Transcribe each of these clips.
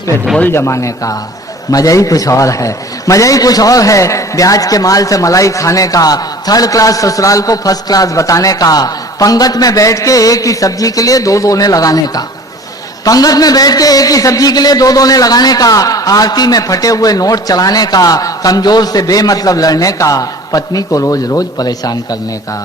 पे ढोल जमाने का मजा ही कुछ और है, मजा ही कुछ और है। ब्याज के माल से मलाई खाने का, थर्ड क्लास ससुराल को फर्स्ट क्लास बताने का, पंगत में बैठ के एक ही सब्जी के लिए दो दोने लगाने का, पंगत में बैठ के एक ही सब्जी के लिए दो दोने लगाने का, आरती में फटे हुए नोट चलाने का, कमजोर से बेमतलब लड़ने का, पत्नी को रोज रोज परेशान करने का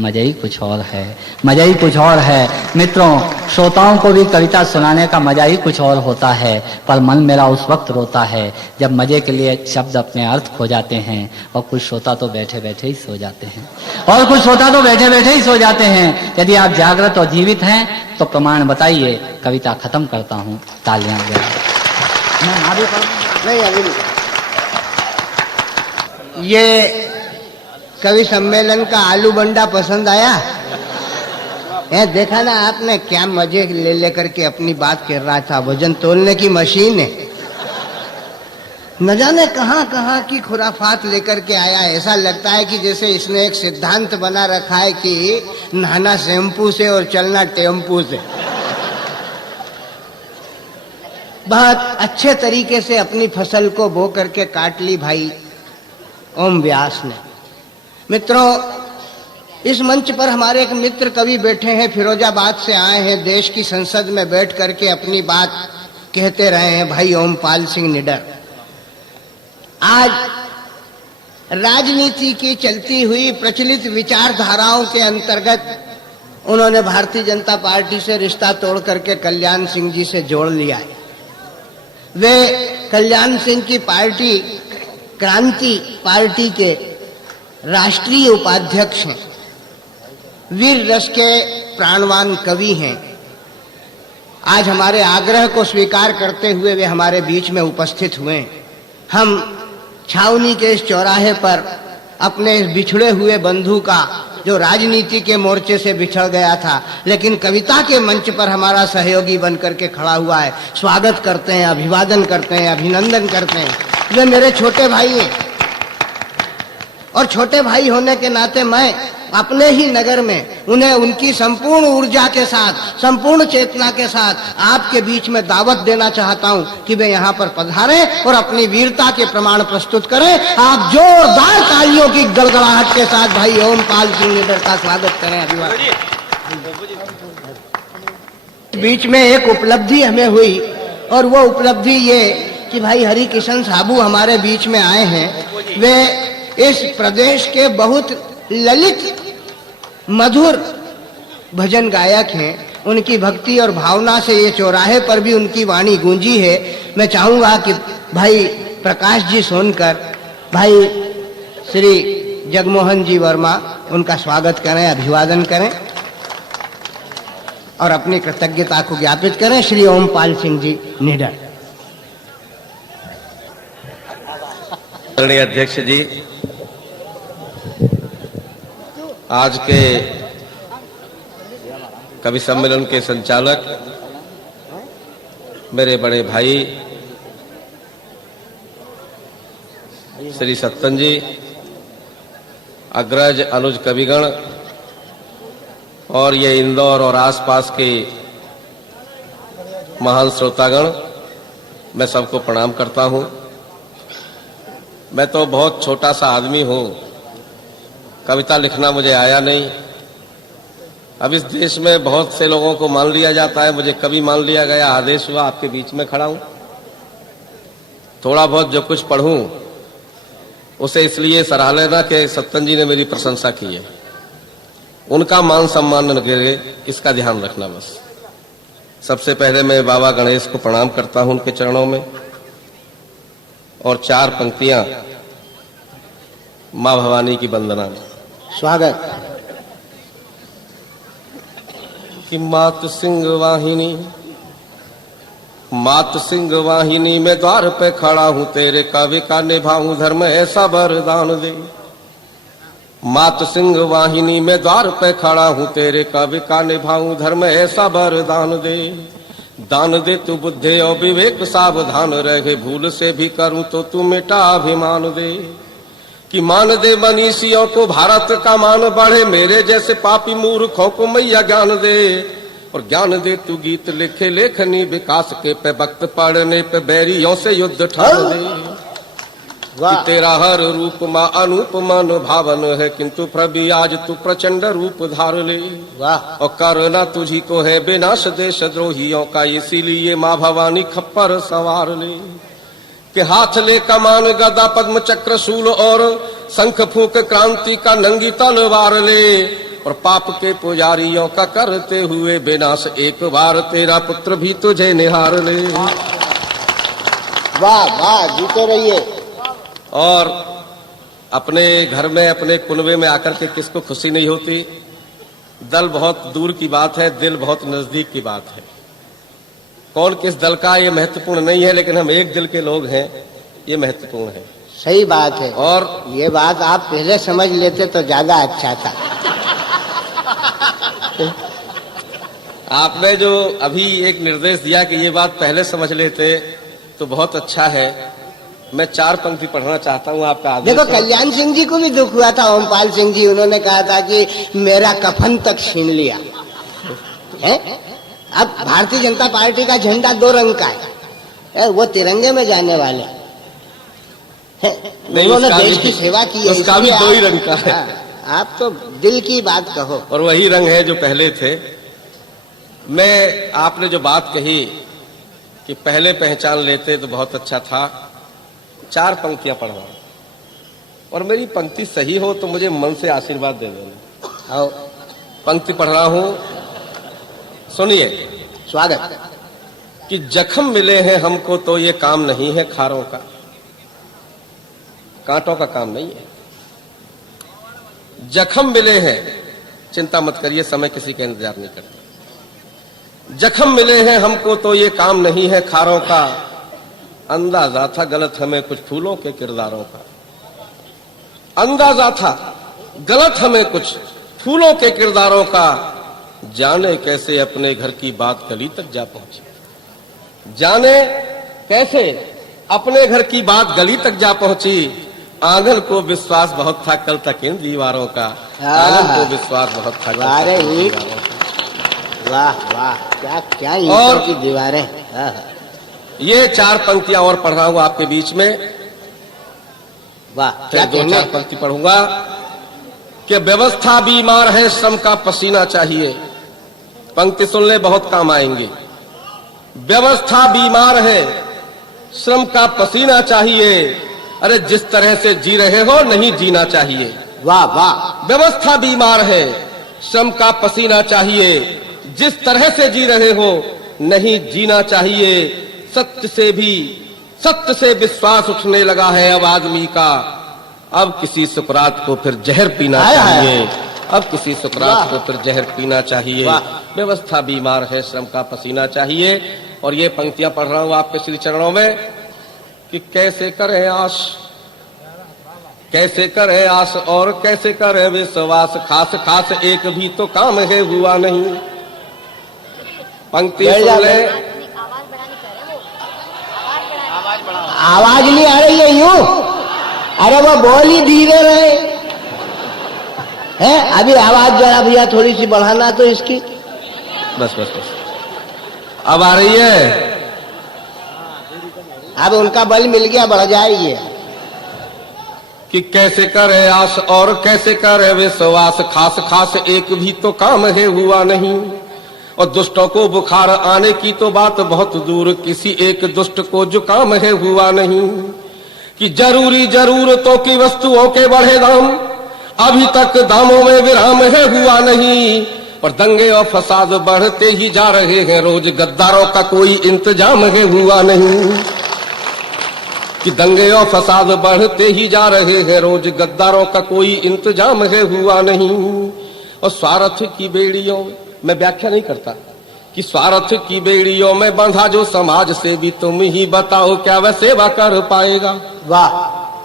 मजा ही कुछ और है, मजा ही कुछ और है। मित्रों, श्रोताओं को भी कविता सुनाने का मजा ही कुछ और होता है, पर मन मेरा उस वक्त रोता है जब मजे के लिए शब्द अपने अर्थ खो जाते हैं और कुछ श्रोता तो बैठे बैठे ही सो जाते हैं, और कुछ श्रोता तो बैठे बैठे ही सो जाते हैं। यदि आप जागृत और जीवित हैं तो प्रमाण बताइए। कविता खत्म करता हूँ, तालियां नहीं अभी ये कवि सम्मेलन का आलू बंडा पसंद आया है? देखा ना आपने, क्या मजे ले लेकर के अपनी बात कर रहा था। वजन तोलने की मशीन है, न जाने कहां कहां की खुराफात लेकर के आया। ऐसा लगता है कि जैसे इसने एक सिद्धांत बना रखा है कि नहाना शैम्पू से और चलना टेम्पू से। बहुत अच्छे तरीके से अपनी फसल को बो करके काट ली भाई ओम व्यास ने। मित्रों, इस मंच पर हमारे एक मित्र कवि बैठे हैं, फिरोजाबाद से आए हैं, देश की संसद में बैठ करके अपनी बात कहते रहे हैं, भाई ओमपाल सिंह निडर। आज राजनीति की चलती हुई प्रचलित विचारधाराओं के अंतर्गत उन्होंने भारतीय जनता पार्टी से रिश्ता तोड़ करके कल्याण सिंह जी से जोड़ लिया है। वे कल्याण सिंह की पार्टी क्रांति पार्टी के राष्ट्रीय उपाध्यक्ष हैं, वीर रस के प्राणवान कवि हैं। आज हमारे आग्रह को स्वीकार करते हुए वे हमारे बीच में उपस्थित हुए। हम छावनी के इस चौराहे पर अपने इस बिछड़े हुए बंधु का, जो राजनीति के मोर्चे से बिछड़ गया था लेकिन कविता के मंच पर हमारा सहयोगी बनकर के खड़ा हुआ है, स्वागत करते हैं, अभिवादन करते हैं, अभिनंदन करते हैं। वे मेरे छोटे भाई हैं और छोटे भाई होने के नाते मैं अपने ही नगर में उन्हें उनकी संपूर्ण ऊर्जा के साथ, संपूर्ण चेतना के साथ आपके बीच में दावत देना चाहता हूं कि वे यहाँ पर पधारें और अपनी वीरता के प्रमाण प्रस्तुत करें। आप जोरदार तालियों की गड़गड़ाहट के साथ भाई ओमपाल सिंह निडर का स्वागत करें, अभिवादन। बीच में एक उपलब्धि हमें हुई और वो उपलब्धि ये कि भाई हरि किशन साबू हमारे बीच में आए हैं। वे इस प्रदेश के बहुत ललित मधुर भजन गायक हैं। उनकी भक्ति और भावना से ये चौराहे पर भी उनकी वाणी गूंजी है। मैं चाहूंगा कि भाई प्रकाश जी सोनकर, भाई श्री जगमोहन जी वर्मा उनका स्वागत करें, अभिवादन करें और अपनी कृतज्ञता को ज्ञापित करें। श्री ओमपाल सिंह जी निडर। आदरणीय अध्यक्ष जी, आज के कवि सम्मेलन के संचालक मेरे बड़े भाई श्री सत्तन जी, अग्रज अनुज कविगण और ये इंदौर और आसपास के महान श्रोतागण, मैं सबको प्रणाम करता हूं। मैं तो बहुत छोटा सा आदमी हूं, कविता लिखना मुझे आया नहीं। अब इस देश में बहुत से लोगों को मान लिया जाता है, मुझे कवि मान लिया गया, आदेश हुआ, आपके बीच में खड़ा हूं। थोड़ा बहुत जो कुछ पढ़ूं उसे इसलिए सराह लेना कि सत्तन जी ने मेरी प्रशंसा की है, उनका मान सम्मान न गिरे, इसका ध्यान रखना बस। सबसे पहले मैं बाबा गणेश को प्रणाम करता हूं उनके चरणों में, और चार पंक्तियां मां भवानी की वंदना में। स्वागत। कि मात सिंह वाहिनी, मात सिंह वाहिनी में द्वार पे खड़ा हूं, तेरे कवि का निभाऊं धर्म ऐसा वरदान दे। मात सिंह वाहिनी में द्वार पे खड़ा हूं, तेरे कवि का निभाऊं धर्म ऐसा वरदान दे। दान दे तू बुद्धि और विवेक, सावधान रहे, भूल से भी करूं तो तू मिटा अभिमान दे। कि मान दे मनीषियों को भारत का मान बढ़े, मेरे जैसे पापी मूर्खों को मैया ज्ञान दे। और ज्ञान दे तू गीत लिखे लेखनी विकास के पे वक्त पढ़ने पे बैरियों से युद्ध ठान दे कि तेरा हर रूप माँ अनूप मन भावन है किंतु प्रभु आज तू प्रचंड रूप धार ले और करना तुझी को है विनाश देश द्रोहियों का इसीलिए माँ भवानी खप्पर सवार ले कि हाथ ले कमान गदा पद्म चक्र शूल और शंख फूंक क्रांति का नंगी तलवार ले और पाप के पुजारियों का करते हुए विनाश एक बार तेरा पुत्र भी तुझे निहार ले। वाह वाह, जीते रहिए। और अपने घर में अपने कुनबे में आकर के किसको खुशी नहीं होती। दल बहुत दूर की बात है, दिल बहुत नजदीक की बात है। कौन किस दल का ये महत्वपूर्ण नहीं है, लेकिन हम एक दिल के लोग हैं, ये महत्वपूर्ण है। सही बात है। और ये बात आप पहले समझ लेते तो ज्यादा अच्छा था। आपने जो अभी एक निर्देश दिया कि ये बात पहले समझ लेते तो बहुत अच्छा है। मैं 4 पंक्ति पढ़ना चाहता हूँ आपका आदेश। देखो, कल्याण सिंह जी को भी दुख हुआ था। ओमपाल सिंह जी, उन्होंने कहा था कि मेरा कफन तक छीन लिया है। अब भारतीय जनता पार्टी का झंडा 2 रंग का है, वो तिरंगे में जाने वाले हैं। उन्होंने देश की सेवा की है, उसका भी 2 ही रंग का है। आप तो दिल की बात कहो। और वही रंग है जो पहले थे। मैं आपने जो बात कही कि पहले पहचान लेते तो बहुत अच्छा था। 4 पंक्तियां पढ़ रहा हूं और मेरी पंक्ति सही हो तो मुझे मन से आशीर्वाद दे देना। आओ, पंक्ति पढ़ रहा हूं, सुनिए। स्वागत। कि जख्म मिले हैं हमको तो ये काम नहीं है खारों का, कांटों का काम नहीं है। जख्म मिले हैं, चिंता मत करिए, समय किसी का इंतजार नहीं करता। जख्म मिले हैं हमको तो ये काम नहीं है खारों का, अंदाजा था गलत हमें कुछ फूलों के किरदारों का। अंदाजा था गलत हमें कुछ फूलों के किरदारों का, जाने कैसे अपने घर की बात गली तक जा पहुंची। जाने कैसे अपने घर की बात गली तक जा पहुंची, आंगन को विश्वास बहुत था कल तक इन दीवारों का। आंगन को विश्वास बहुत था कल तक इन दीवारों का। वाह वाह, क्या क्या ईंटों की दीवारें। ये 4 पंक्तियां और पढ़ रहा हूं आपके बीच में। वाह, फिर 2-4 पंक्ति पढ़ूंगा। कि व्यवस्था बीमार है, श्रम का पसीना चाहिए। पंक्ति सुन ले, बहुत काम आएंगे। व्यवस्था बीमार है, श्रम का पसीना चाहिए। अरे जिस तरह से जी रहे हो नहीं जीना चाहिए। वाह वाह। व्यवस्था बीमार है, श्रम का पसीना चाहिए। जिस तरह से जी रहे हो नहीं जीना चाहिए। सत्य से विश्वास उठने लगा है अब आदमी का। अब किसी सुकरात को फिर जहर पीना चाहिए। अब किसी सुकरात को फिर जहर पीना चाहिए। व्यवस्था बीमार है, श्रम का पसीना चाहिए। और ये पंक्तियां पढ़ रहा हूं आपके श्री चरणों में कि कैसे करें आश, कैसे करें आश और कैसे करें विश्वास, खास खास एक भी तो काम है हुआ नहीं। पंक्ति सुन ले। आवाज नहीं आ रही है यूं। अरे वो बोल ही धीरे रहे हैं। अभी आवाज जरा भैया थोड़ी सी बढ़ाना तो इसकी। बस बस बस, अब आ रही है। अब उनका बल मिल गया, बढ़ जाएगी। कि कैसे करे आस और कैसे करे विश्वास, खास खास एक भी तो काम है हुआ नहीं। और दुष्टों को बुखार आने की तो बात बहुत दूर, किसी एक दुष्ट को जुकाम है हुआ नहीं। कि जरूरी जरूरतों की वस्तुओं के बढ़े दाम, अभी तक दामों में विराम है हुआ नहीं। पर दंगे और फसाद बढ़ते ही जा रहे हैं रोज, गद्दारों का कोई इंतजाम है हुआ नहीं। कि दंगे और फसाद बढ़ते ही जा रहे हैं रोज, गद्दारों का कोई इंतजाम है हुआ नहीं। और स्वार्थ की बेड़ियों, मैं व्याख्या नहीं करता, कि स्वार्थ की बेड़ियों में बंधा जो समाज से भी, तुम ही बताओ क्या वह सेवा कर पाएगा। वाह।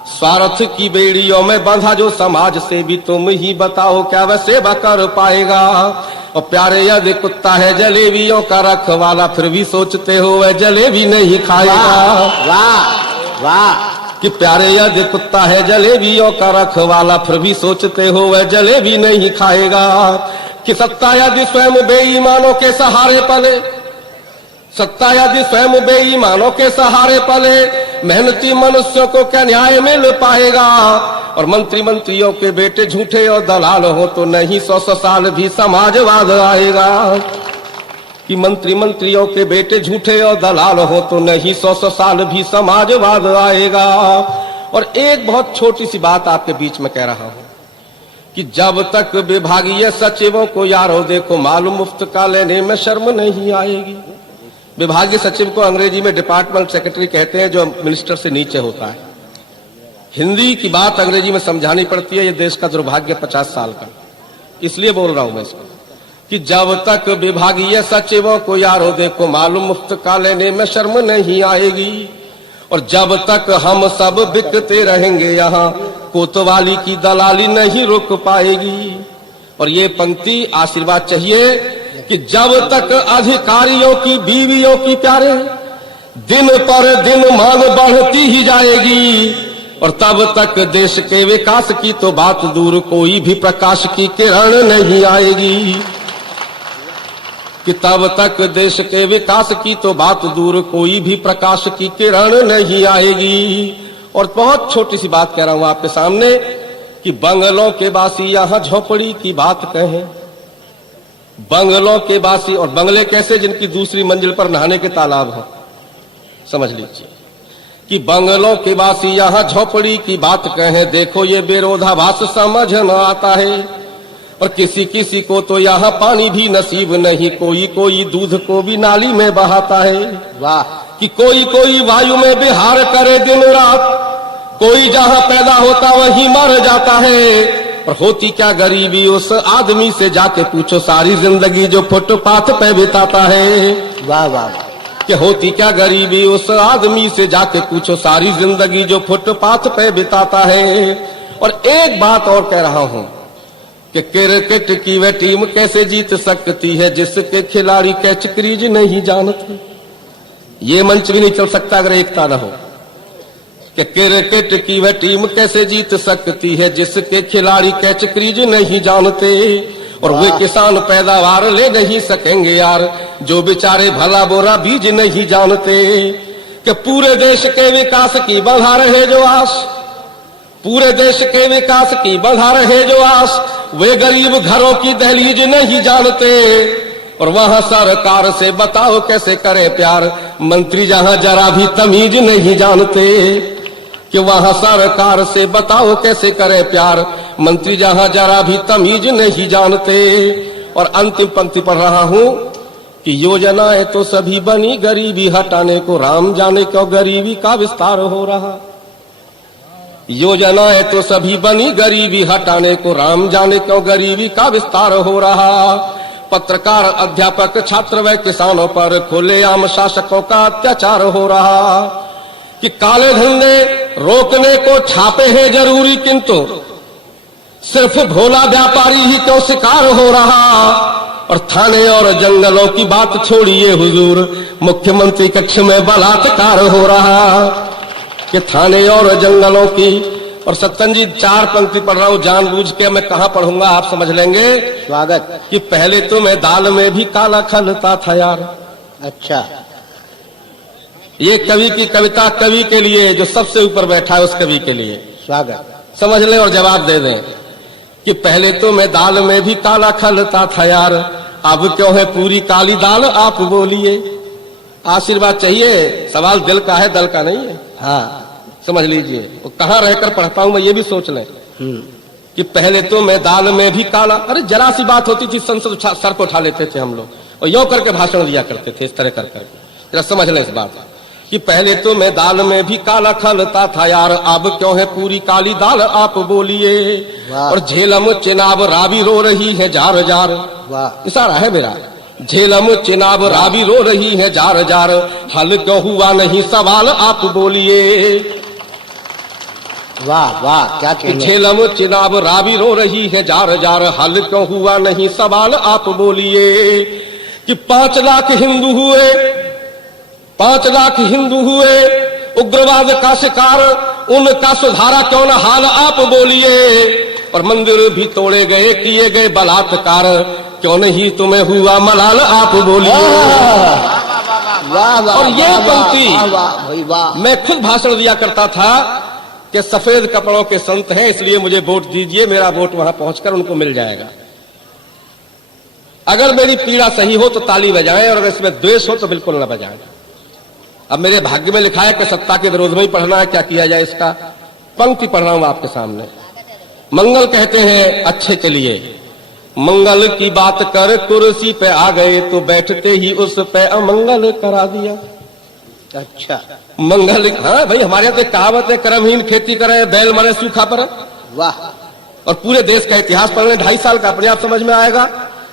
स्वार्थ की बेड़ियों में बंधा जो समाज से भी, तुम ही बताओ क्या वह सेवा कर पाएगा। और प्यारे यदि कुत्ता है जलेबियों का रखवाला, फिर भी सोचते हो वह जलेबी नहीं खाएगा। वाह वाह। कि प्यारे यदि कुत्ता है जलेबियों का रखवाला, फिर भी सोचते हो वह जलेबी नहीं खाएगा। कि सत्ता यदि स्वयं बेईमानों के सहारे पले, सत्ता यदि स्वयं बेईमानों के सहारे पले, मेहनती मनुष्यों को क्या न्याय मिल पाएगा। और मंत्रियों के बेटे झूठे और दलाल हो तो नहीं 100 साल भी समाजवाद आएगा। कि मंत्रियों के बेटे झूठे और दलाल हो तो नहीं 100 साल भी समाजवाद आएगा। और एक बहुत छोटी सी बात आपके बीच में कह रहा हूं कि जब तक विभागीय सचिवों को यारो देखो मालूम मुफ्त का लेने में शर्म नहीं आएगी। विभागीय सचिव को अंग्रेजी में डिपार्टमेंट सेक्रेटरी कहते हैं, जो मिनिस्टर से नीचे होता है। हिंदी की बात अंग्रेजी में समझानी पड़ती है, ये देश का दुर्भाग्य 50 साल का। इसलिए बोल रहा हूं मैं इसको कि जब तक विभागीय सचिवों को यारो देखो मालूम मुफ्त का लेने में शर्म नहीं आएगी। और जब तक हम सब बिकते रहेंगे यहाँ कोतवाली की दलाली नहीं रुक पाएगी। और ये पंक्ति आशीर्वाद चाहिए कि जब तक अधिकारियों की बीवियों की प्यारे दिन पर दिन मांग बढ़ती ही जाएगी। और तब तक देश के विकास की तो बात दूर, कोई भी प्रकाश की किरण नहीं आएगी। कि तब तक देश के विकास की तो बात दूर, कोई भी प्रकाश की किरण नहीं आएगी। और बहुत छोटी सी बात कह रहा हूं आपके सामने कि बंगलों के बासी यहां झोपड़ी की बात कहें। बंगलों के बासी, और बंगले कैसे, जिनकी दूसरी मंजिल पर नहाने के तालाब हो, समझ लीजिए। कि बंगलों के बासी यहां झोपड़ी की बात कहें, देखो ये विरोधाभास समझ न आता है। और किसी किसी को तो यहाँ पानी भी नसीब नहीं, कोई दूध को भी नाली में बहाता है। वाह। कि कोई वायु में विहार करे दिन रात, कोई जहाँ पैदा होता वहीं मर जाता है। और होती क्या गरीबी उस आदमी से जाके पूछो, सारी जिंदगी जो फुटपाथ पे बिताता है। वाह वाह। कि होती क्या गरीबी उस आदमी से जाके पूछो, सारी जिंदगी जो फुटपाथ पे बिताता है। और एक बात और कह रहा हूं कि क्रिकेट की वह टीम कैसे जीत सकती है जिसके खिलाड़ी कैच क्रीज नहीं जानते। ये मंच भी नहीं चल सकता अगर एकता न हो। कि क्रिकेट की वह टीम कैसे जीत सकती है जिसके खिलाड़ी कैच क्रीज नहीं जानते। और वे किसान पैदावार ले नहीं सकेंगे यार, जो बेचारे भला बुरा बीज नहीं जानते। कि पूरे देश के विकास की बढ़ा रहे जो आस, पूरे देश के विकास की बढ़ा रहे जो आस, वे गरीब घरों की दहलीज नहीं जानते। और वहां सरकार से बताओ कैसे करे प्यार, मंत्री जहां जरा भी तमीज नहीं जानते। कि वहां सरकार से बताओ कैसे करे प्यार, मंत्री जहां जरा भी तमीज नहीं जानते। और अंतिम पंक्ति पढ़ रहा हूं कि योजनाएं तो सभी बनी, गरीबी हटाने को राम जाने क्यों गरीबी का विस्तार हो रहा। योजनाएं तो सभी बनी, गरीबी हटाने को राम जाने क्यों गरीबी का विस्तार हो रहा। पत्रकार, अध्यापक, छात्र व किसानों पर खुलेआम शासकों का अत्याचार हो रहा। कि काले धंधे रोकने को छापे हैं जरूरी, किंतु सिर्फ भोला व्यापारी ही क्यों शिकार हो रहा। और थाने और जंगलों की बात छोड़िए हुजूर, मुख्यमंत्री कक्ष में बलात्कार हो रहा। कि थाने और जंगलों की। और सत्तन जी 4 पंक्ति पढ़ रहा हूं जानबूझ के, मैं कहां पढ़ूंगा आप समझ लेंगे। स्वागत। कि पहले तो मैं दाल में भी काला खलता था यार। अच्छा। ये कवि की कविता, कवि के लिए जो सबसे ऊपर बैठा है उस कवि के लिए। स्वागत। समझ लें और जवाब दे दें कि पहले तो मैं दाल में भी काला खलता था यार, अब क्यों है पूरी काली दाल आप बोलिए। आशीर्वाद चाहिए, सवाल दिल का है, दल का नहीं है। हाँ समझ लीजिए, वो कहाँ रहकर पढ़ता हूं मैं, ये भी सोच लें कि पहले तो मैं दाल में भी काला। अरे जरा सी बात होती थी संसद सर को उठा लेते थे हम लोग और यो करके भाषण दिया करते थे, इस तरह कर करके। जरा समझ लें इस बात कि पहले तो मैं दाल में भी काला खलता था यार, अब क्यों है पूरी काली दाल आप बोलिए। और झेलम चिनाब रावी रो रही है जार जार। इशारा है मेरा। झेलम चिनाब रावी रो रही है जार जार, हल क्यों हुआ नहीं सवाल आप बोलिए। वाह वाह क्या कहने। झेलम चिनाब रावी रो रही है जार जार, हल क्यों हुआ नहीं सवाल आप बोलिए। कि 5 लाख हिंदू हुए, 5 लाख हिंदू हुए उग्रवाद का शिकार, उनका सुधारा क्यों न हाल आप बोलिए। और मंदिर भी तोड़े गए, किए गए बलात्कार, क्यों नहीं तुम्हें हुआ मलाल आप बोलिए। वाह वाह, और ये वाह, पंक्ति वाह, वाह, भाई वाह। मैं खुद भाषण दिया करता था कि सफेद कपड़ों के संत हैं, इसलिए मुझे वोट दीजिए, मेरा वोट वहां पहुंचकर उनको मिल जाएगा। अगर मेरी पीड़ा सही हो तो ताली बजाएं, और अगर इसमें द्वेष हो तो बिल्कुल न बजाएं। अब मेरे भाग्य में लिखा है कि सत्ता के विरोध में ही पढ़ना है, क्या किया जाए इसका। पंक्ति पढ़ रहा हूं आपके सामने। मंगल कहते हैं अच्छे के लिए, मंगल की बात कर कुर्सी पे आ गए तो बैठते ही उस पे अमंगल करा दिया। अच्छा, मंगल, हाँ भाई, हमारे यहाँ तो एक कहावत है, कर्महीन खेती करे बैल मरे सूखा पर। वाह। और पूरे देश का इतिहास पढ़ लें 2.5 साल का, अपने आप समझ में आएगा।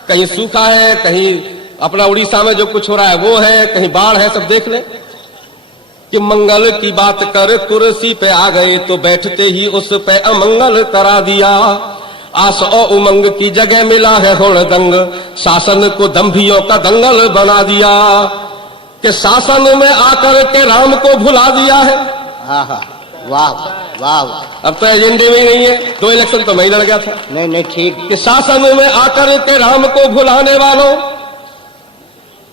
कहीं सूखा है, कहीं अपना उड़ीसा में जो कुछ हो रहा है वो है, कहीं बाढ़ है, सब देख लें। कि मंगल की बात कर कुर्सी पे आ गए तो बैठते ही उस पे अमंगल करा दिया। आस और उमंग की जगह मिला है हुड़दंग, शासन को दंभियों का दंगल बना दिया। कि शासन में आकर के राम को भुला दिया है। हाँ, वाह वाह। अब तो एजेंडे में ही नहीं है, 2 इलेक्शन तो मैं ही लड़ गया था। नहीं नहीं, ठीक। कि शासन में आकर के राम को भुलाने वालों,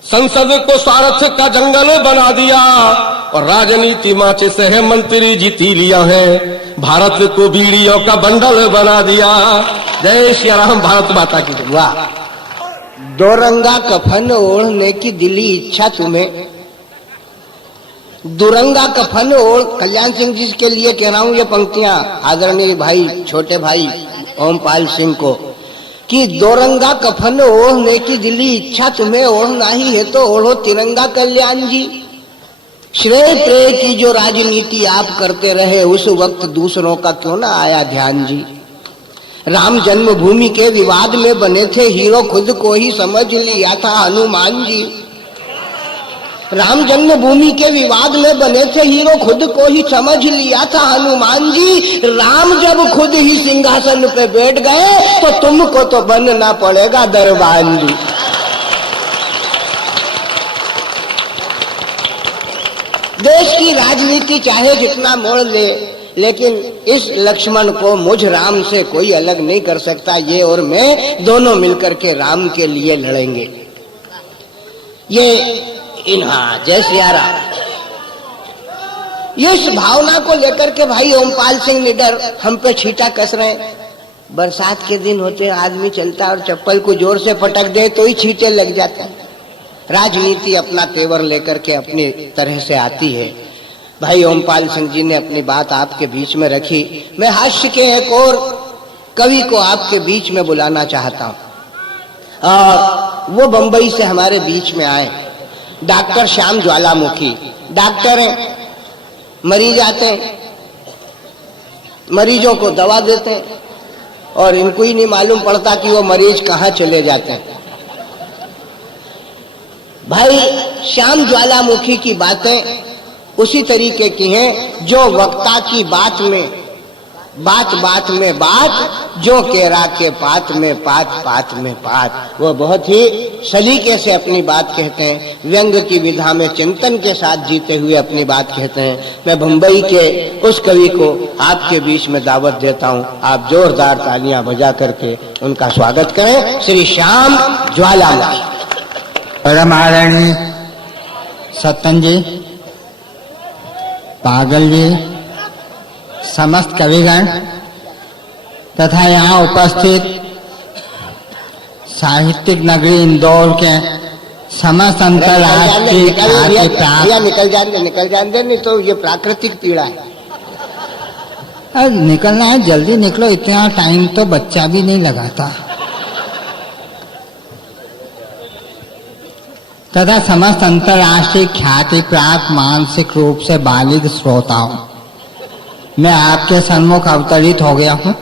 संसद को स्वार्थ का जंगल बना दिया। और राजनीति माचिस है, मंत्री जीती लिया है, भारत को बीड़ियों का बंडल बना दिया। जय श्री राम, भारत माता की जय। वाह। दो रंगा कफन ओढ़ने की दिली इच्छा तुम्हें, दुरंगा कफन ओढ़। कल्याण सिंह जी के लिए कह रहा हूं ये पंक्तियां, आदरणीय भाई, छोटे भाई ओमपाल सिंह को, कि दोरंगा कफन ओढ़ने की दिली इच्छा तुम्हें ओढ़ना ही है तो ओढ़ो तिरंगा कल्याण जी। श्रेय प्रेय की जो राजनीति आप करते रहे उस वक्त दूसरों का क्यों ना आया ध्यान जी। राम जन्मभूमि के विवाद में बने थे हीरो, खुद को ही समझ लिया था हनुमान जी। राम जन्मभूमि के विवाद में बने थे हीरो, खुद को ही समझ लिया था हनुमान जी। राम जब खुद ही सिंहासन पे बैठ गए तो तुमको तो बनना पड़ेगा दरबान जी। देश की राजनीति चाहे जितना मोड़ ले, लेकिन इस लक्ष्मण को मुझ राम से कोई अलग नहीं कर सकता। ये और मैं दोनों मिलकर के राम के लिए लड़ेंगे। ये जय सिया राम। ये इस भावना को लेकर के भाई ओमपाल सिंह निडर हम पे छींटा कस रहे हैं। बरसात के दिन होते आदमी चलता और चप्पल को जोर से पटक दे तो ही छींटे लग जाते हैं। राजनीति अपना तेवर लेकर के अपनी तरह से आती है। भाई ओमपाल सिंह जी ने अपनी बात आपके बीच में रखी। मैं हास्य के एक और कवि को आपके बीच में बुलाना चाहता हूं, और वो बंबई से हमारे बीच में आए। डॉक्टर श्याम ज्वालामुखी डॉक्टर हैं, मरीज आते हैं, मरीजों को दवा देते हैं और इनको ही नहीं मालूम पड़ता कि वो मरीज कहाँ चले जाते हैं। भाई श्याम ज्वालामुखी की बातें उसी तरीके की हैं जो वक्ता की बात में बात बात में बात, जो केरा के पात में पात पात में पात। वो बहुत ही सलीके से अपनी बात कहते हैं, व्यंग की विधा में चिंतन के साथ जीते हुए अपनी बात कहते हैं। मैं बंबई के उस कवि को आपके बीच में दावत देता हूं, आप जोरदार तालियां बजा करके उनका स्वागत करें। श्री श्याम ज्वालामुखी। परम आदरणीय सत्तन जी, पागल जी, समस्त कविगण तथा यहाँ उपस्थित साहित्यिक नगरी इंदौर के समस्त अंतर्राष्ट्रीय निकल जान दे, नहीं तो ये प्राकृतिक पीड़ा है। अरे निकलना है, जल्दी निकलो, इतना टाइम तो बच्चा भी नहीं लगाता। तथा समस्त अंतर्राष्ट्रीय ख्याति प्राप्त मानसिक रूप से बालिग श्रोताओं, मैं आपके सन्मुख अवतरित हो गया हूँ।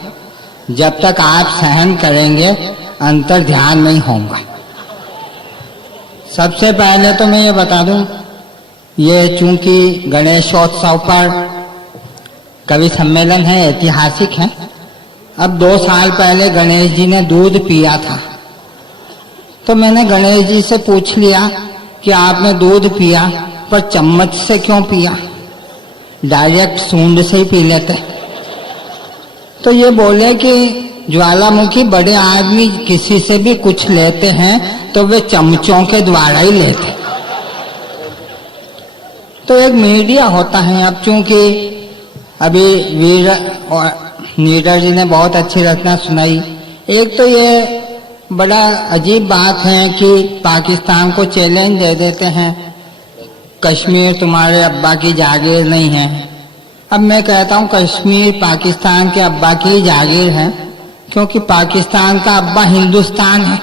जब तक आप सहन करेंगे अंतर ध्यान नहीं होगा। सबसे पहले तो मैं ये बता दूं, ये चूंकि गणेशोत्सव पर कवि सम्मेलन है, ऐतिहासिक है। अब 2 साल पहले गणेश जी ने दूध पिया था, तो मैंने गणेश जी से पूछ लिया कि आपने दूध पिया पर चम्मच से क्यों पिया, डायरेक्ट सूंड से ही पी लेते। तो ये बोले कि ज्वालामुखी बड़े आदमी किसी से भी कुछ लेते हैं तो वे चमचों के द्वारा ही लेते। तो एक मीडिया होता है। अब चूंकि अभी वीर और नीरज जी ने बहुत अच्छी रचना सुनाई। एक तो ये बड़ा अजीब बात है कि पाकिस्तान को चैलेंज दे देते हैं, कश्मीर तुम्हारे अब्बा की जागीर नहीं है। अब मैं कहता हूँ कश्मीर पाकिस्तान के अब्बा की जागीर है, क्योंकि पाकिस्तान का अब्बा हिंदुस्तान है।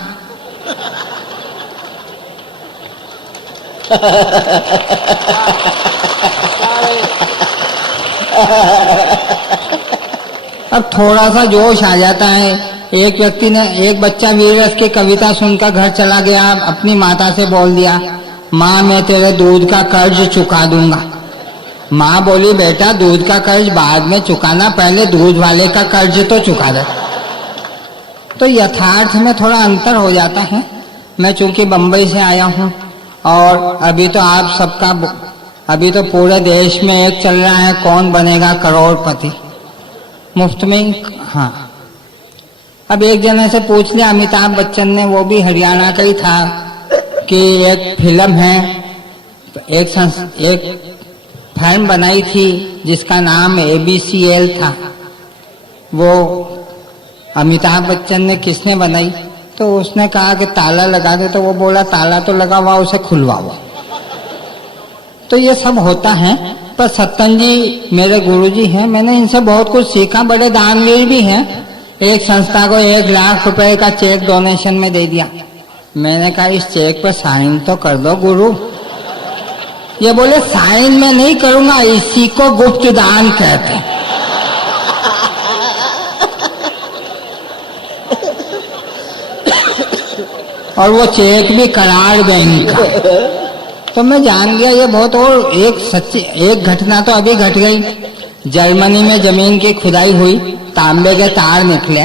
अब थोड़ा सा जोश आ जाता है। एक बच्चा वीरस की कविता सुनकर घर चला गया, अपनी माता से बोल दिया, माँ मैं तेरे दूध का कर्ज चुका दूंगा। माँ बोली, बेटा दूध का कर्ज बाद में चुकाना, पहले दूध वाले का कर्ज तो चुका दे। तो यथार्थ में थोड़ा अंतर हो जाता है। मैं चूंकि बंबई से आया हूँ और अभी तो आप सबका, अभी तो पूरे देश में एक चल रहा है, कौन बनेगा करोड़पति, मुफ्त में। हाँ, अब एक जने से पूछ लिया, अमिताभ बच्चन ने, वो भी हरियाणा का ही था, कि एक फिल्म है, एक फिल्म बनाई थी जिसका नाम ABCL था, वो अमिताभ बच्चन ने किसने बनाई? तो उसने कहा कि ताला लगा दे, तो वो बोला ताला तो लगा हुआ, उसे खुलवाओ। तो ये सब होता है। पर सत्तन जी मेरे गुरुजी हैं, मैंने इनसे बहुत कुछ सीखा, बड़े दानवीर भी हैं। एक संस्था को 1 लाख रुपए का चेक डोनेशन में दे दिया। मैंने कहा इस चेक पर साइन तो कर दो गुरु। ये बोले साइन में नहीं करूंगा, इसी को गुप्त दान कहते हैं। और वो चेक भी करार बैंक का। तो मैं जान गया ये बहुत। और एक घटना तो अभी घट गई। जर्मनी में जमीन की खुदाई हुई, तांबे के तार निकले,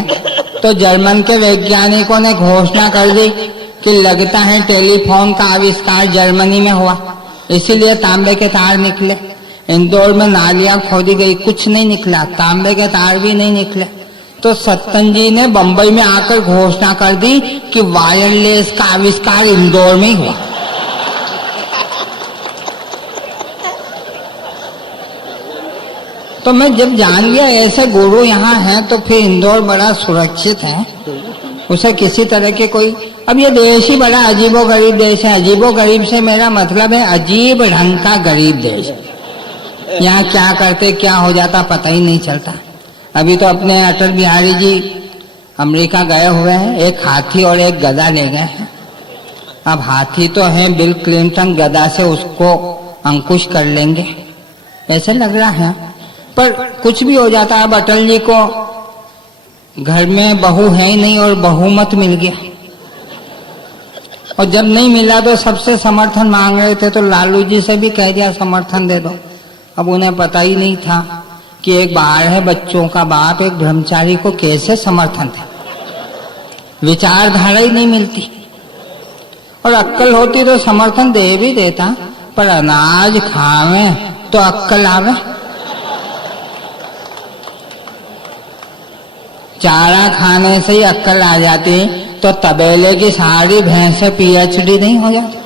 तो जर्मन के वैज्ञानिकों ने घोषणा कर दी कि लगता है टेलीफोन का आविष्कार जर्मनी में हुआ, इसीलिए तांबे के तार निकले। इंदौर में नालियां खोदी गई, कुछ नहीं निकला, तांबे के तार भी नहीं निकले। तो सत्तन जी ने बंबई में आकर घोषणा कर दी कि वायरलेस का आविष्कार इंदौर में ही हुआ। तो मैं जब जान गया ऐसे गुरु यहाँ हैं, तो फिर इंदौर बड़ा सुरक्षित है, उसे किसी तरह के कोई। अब ये देश ही बड़ा अजीबो गरीब देश है। अजीबो गरीब से मेरा मतलब है अजीब ढंग का गरीब देश। यहाँ क्या करते क्या हो जाता पता ही नहीं चलता। अभी तो अपने अटल बिहारी जी अमेरिका गए हुए हैं, एक हाथी और एक गधा ले गए हैं। अब हाथी तो है बिल क्लिंटन, गधा से उसको अंकुश कर लेंगे ऐसे लग रहा है। पर कुछ भी हो जाता है। अब अटल जी को घर में बहू है ही नहीं और बहुमत मिल गया, और जब नहीं मिला तो सबसे समर्थन मांग रहे थे, तो लालू जी से भी कह दिया समर्थन दे दो। अब उन्हें पता ही नहीं था कि एक बाहर है बच्चों का बाप, एक ब्रह्मचारी को कैसे समर्थन दे। विचारधारा ही नहीं मिलती। और अक्कल होती तो समर्थन दे भी देता, पर अनाज खावे तो अक्कल आवे। चारा खाने से ही अक्कल आ जाती, तो तबेले की सारी भैंसें PhD नहीं हो जाती।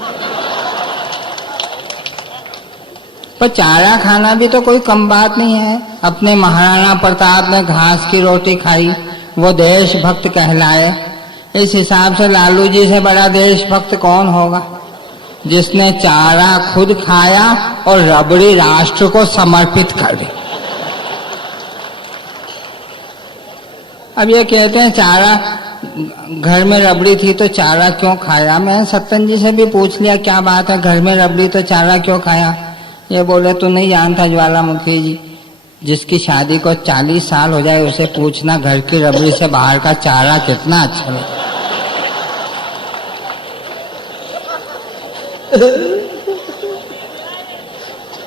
पर चारा खाना भी तो कोई कम बात नहीं है। अपने महाराणा प्रताप ने घास की रोटी खाई, वो देशभक्त कहलाए। इस हिसाब से लालू जी से बड़ा देशभक्त कौन होगा, जिसने चारा खुद खाया और रबड़ी राष्ट्र को समर्पित कर दी। अब ये कहते हैं चारा, घर में रबड़ी थी तो चारा क्यों खाया। मैं सत्तन जी से भी पूछ लिया क्या बात है, घर में रबड़ी तो चारा क्यों खाया। ये बोले तू नहीं जानता ज्वालामुखी जी, जिसकी शादी को 40 साल हो जाए उसे पूछना घर की रबड़ी से बाहर का चारा कितना अच्छा है।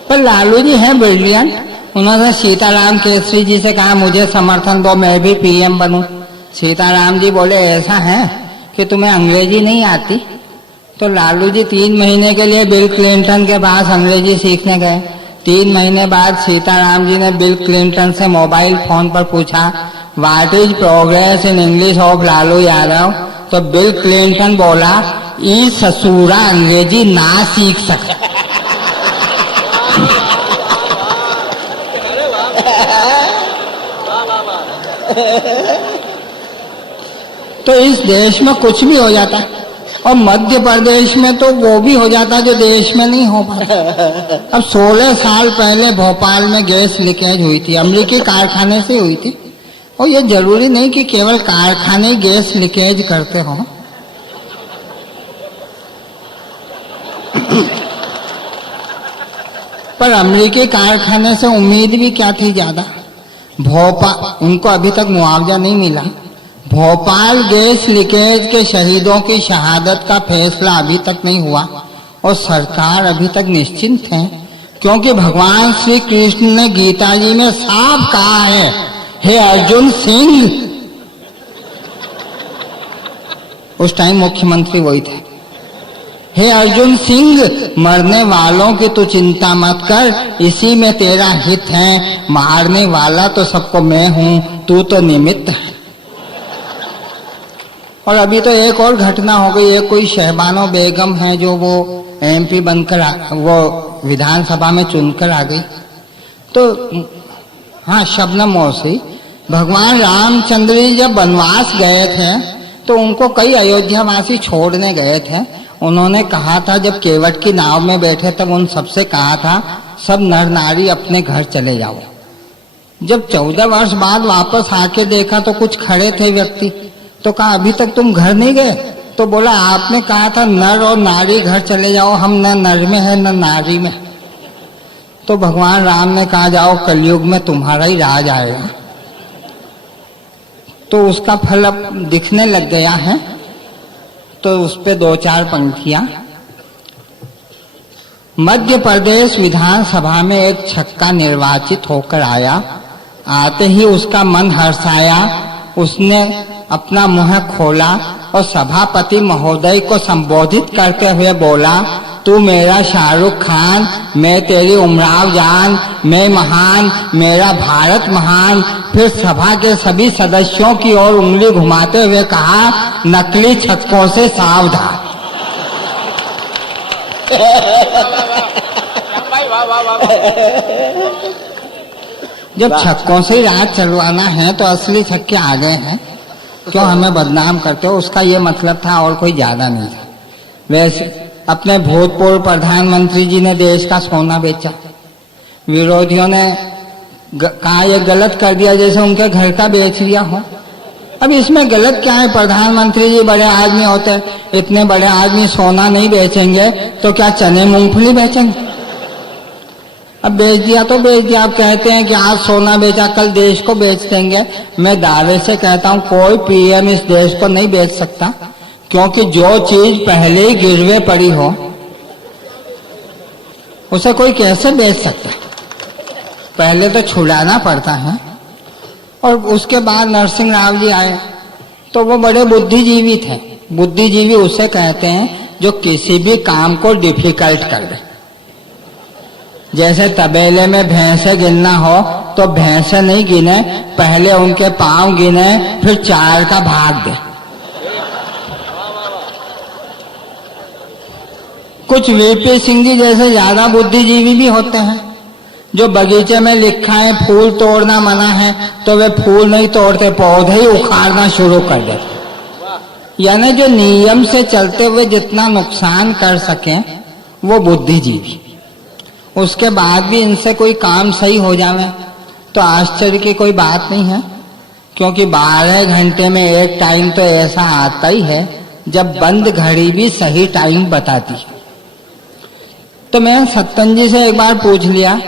पर लालू जी हैं ब्रिलियंट। उन्होंने सीताराम केसरी जी से कहा मुझे समर्थन दो, मैं भी PM बनूं। सीताराम जी बोले ऐसा है कि तुम्हें अंग्रेजी नहीं आती। तो लालू जी 3 महीने के लिए बिल क्लिंटन के पास अंग्रेजी सीखने गए। 3 महीने बाद सीताराम जी ने बिल क्लिंटन से मोबाइल फोन पर पूछा, what is progress in English of Lalu Yadav? तो बिल क्लिंटन बोला, ई ससुरा अंग्रेजी ना सीख सकता। तो इस देश में कुछ भी हो जाता, और मध्य प्रदेश में तो वो भी हो जाता जो देश में नहीं हो पाता। अब 16 साल पहले भोपाल में गैस लीकेज हुई थी, अमेरिकी कारखाने से हुई थी। और ये जरूरी नहीं कि केवल कारखाने गैस लीकेज करते हो। पर अमेरिकी कारखाने से उम्मीद भी क्या थी ज्यादा। भोपाल, उनको अभी तक मुआवजा नहीं मिला। भोपाल गैस लीकेज के शहीदों की शहादत का फैसला अभी तक नहीं हुआ और सरकार अभी तक निश्चिंत है, क्योंकि भगवान श्री कृष्ण ने गीता जी में साफ कहा है, हे अर्जुन सिंह, उस टाइम मुख्यमंत्री वही थे, हे अर्जुन सिंह, मरने वालों की तू चिंता मत कर, इसी में तेरा हित है। मारने वाला तो सबको मैं हूं, तू तो निमित्त है। और अभी तो एक और घटना हो गई। एक कोई शहबानो बेगम है जो वो एमपी बनकर वो विधानसभा में चुनकर आ गई। तो हाँ, शबनम मौसी, भगवान रामचंद्र जी जब वनवास गए थे तो उनको कई अयोध्यावासी छोड़ने गए थे। उन्होंने कहा था, जब केवट की नाव में बैठे तब उन सबसे कहा था, सब नर नारी अपने घर चले जाओ। जब 14 वर्ष बाद वापस आके देखा तो कुछ खड़े थे व्यक्ति, तो कहा, अभी तक तुम घर नहीं गए? तो बोला, आपने कहा था नर और नारी घर चले जाओ, हम न नर में है न नारी में। तो भगवान राम ने कहा, जाओ, कलयुग में तुम्हारा ही राज आएगा। तो उसका फल अब दिखने लग गया है। तो उस पे 2-4 पंक्तियां। मध्य प्रदेश विधानसभा में एक छक्का निर्वाचित होकर आया। आते ही उसका मन हर्षाया। उसने अपना मुंह खोला और सभापति महोदय को संबोधित करते हुए बोला, तू मेरा शाहरुख खान, मैं तेरी उमराव जान, मैं महान, मेरा भारत महान। फिर सभा के सभी सदस्यों की ओर उंगली घुमाते हुए कहा, नकली छक्कों से सावधान। जब छक्कों से ही राज चलवाना है तो असली छक्के आ गए हैं, क्यों हमें बदनाम करते हो? उसका ये मतलब था, और कोई ज्यादा नहीं था। वैसे अपने भूतपूर्व प्रधानमंत्री जी ने देश का सोना बेचा। विरोधियों ने कहा ये गलत कर दिया, जैसे उनके घर का बेच दिया हो। अब इसमें गलत क्या है? प्रधानमंत्री जी बड़े आदमी होते, इतने बड़े आदमी सोना नहीं बेचेंगे तो क्या चने मूंगफली बेचेंगे? अब बेच दिया तो बेच दिया। आप कहते हैं कि आज सोना बेचा, कल देश को बेच देंगे। मैं दावे से कहता हूं, कोई पीएम इस देश को नहीं बेच सकता, क्योंकि जो चीज पहले ही गिरवे पड़ी हो उसे कोई कैसे बेच सकता? पहले तो छुड़ाना पड़ता है। और उसके बाद नरसिंह राव जी आए तो वो बड़े बुद्धिजीवी थे। बुद्धिजीवी उसे कहते हैं जो किसी भी काम को डिफिकल्ट कर दे। जैसे तबेले में भैंसे गिनना हो तो भैंसे नहीं गिने, पहले उनके पांव गिने, फिर 4 का भाग दे। कुछ वीपी सिंह जी जैसे ज्यादा बुद्धिजीवी भी होते हैं, जो बगीचे में लिखा है फूल तोड़ना मना है तो वे फूल नहीं तोड़ते, पौधे ही उखाड़ना शुरू कर देते। यानी जो नियम से चलते हुए जितना नुकसान कर सके वो बुद्धिजीवी। उसके बाद भी इनसे कोई काम सही हो जावे तो आश्चर्य की कोई बात नहीं है, क्योंकि 12 घंटे में एक टाइम तो ऐसा आता ही है जब बंद घड़ी भी सही टाइम बताती है। तो मैं सत्तन जी से एक बार पूछ लिया,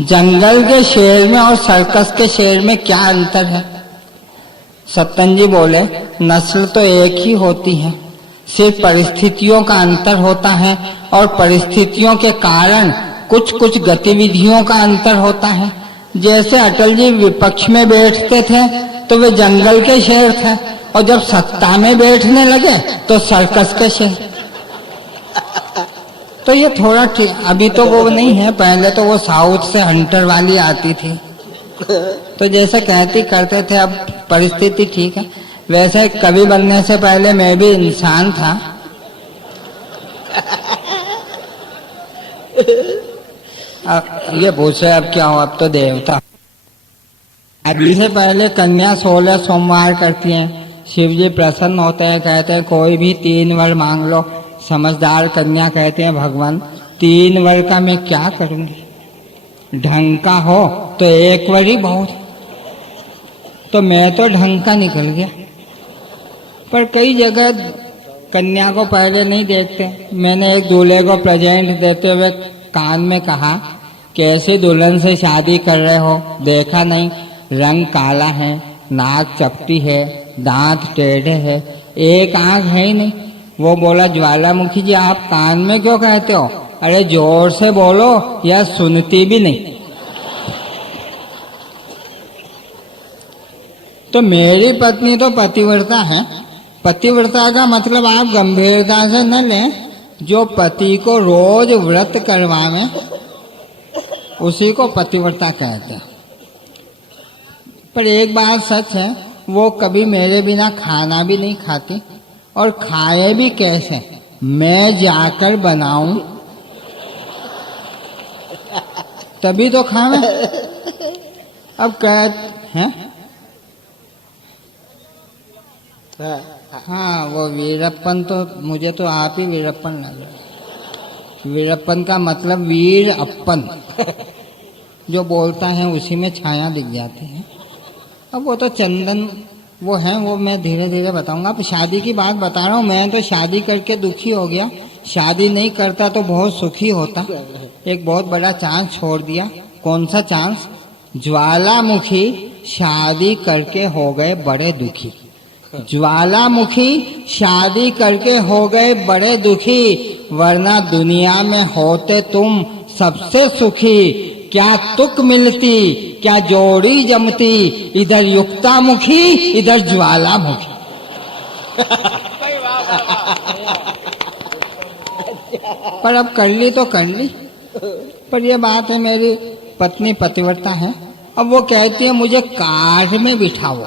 जंगल के शेर में और सर्कस के शेर में क्या अंतर है? सत्तन जी बोले, नस्ल तो एक ही होती है, सिर्फ परिस्थितियों का अंतर होता है और परिस्थितियों के कारण कुछ कुछ गतिविधियों का अंतर होता है। जैसे अटल जी विपक्ष में बैठते थे तो वे जंगल के शेर थे, और जब सत्ता में बैठने लगे तो सर्कस के शेर। तो ये थोड़ा अभी तो वो नहीं है, पहले तो वो साउथ से हंटर वाली आती थी, तो जैसे कहती करते थे। अब परिस्थिति ठीक है। वैसे कवि बनने से पहले मैं भी इंसान था। अब ये पूछे अब क्या हो, अब तो देवता। अभी से पहले कन्या 16 सोमवार करती हैं। शिव जी प्रसन्न होते हैं, कहते हैं कोई भी 3 वर मांग लो। समझदार कन्या कहते हैं भगवान 3 वर का मैं क्या करूंगी, ढंग का हो तो 1 वर ही बहुत। तो मैं तो ढंग का निकल गया। पर कई जगह कन्या को पहले नहीं देखते। मैंने एक दूल्हे को प्रेजेंट देते हुए कान में कहा, कैसी दुल्हन से शादी कर रहे हो, देखा नहीं रंग काला है, नाक चपटी है, दांत टेढ़े है, एक आंख है ही नहीं। वो बोला, ज्वालामुखी जी आप कान में क्यों कहते हो? अरे जोर से बोलो, या सुनती भी नहीं। तो मेरी पत्नी तो पतिव्रता है। पतिव्रता का मतलब आप गंभीरता से न लें। जो पति को रोज व्रत करवावे उसी को पतिव्रता कहते हैं। पर एक बात सच है, वो कभी मेरे बिना खाना भी नहीं खाती, और खाए भी कैसे, मैं जाकर बनाऊं तभी तो खावे। अब कह हैं हाँ, वो वीरप्पन तो मुझे तो आप ही वीरप्पन लगे। वीरप्पन का मतलब वीर अपन, जो बोलता है उसी में छाया दिख जाती है। अब वो तो चंदन वो है, वो मैं धीरे धीरे बताऊंगा। अब शादी की बात बता रहा हूँ। मैं तो शादी करके दुखी हो गया, शादी नहीं करता तो बहुत सुखी होता। एक बहुत बड़ा चांस छोड़ दिया। कौन सा चांस? ज्वालामुखी शादी करके हो गए बड़े दुखी। ज्वालामुखी शादी करके हो गए बड़े दुखी, वरना दुनिया में होते तुम सबसे सुखी। क्या तुक मिलती, क्या जोड़ी जमती, इधर युक्तामुखी इधर ज्वालामुखी। पर अब कर ली तो कर ली। पर ये बात है, मेरी पत्नी पतिव्रता है। अब वो कहती है मुझे कार में बिठाओ।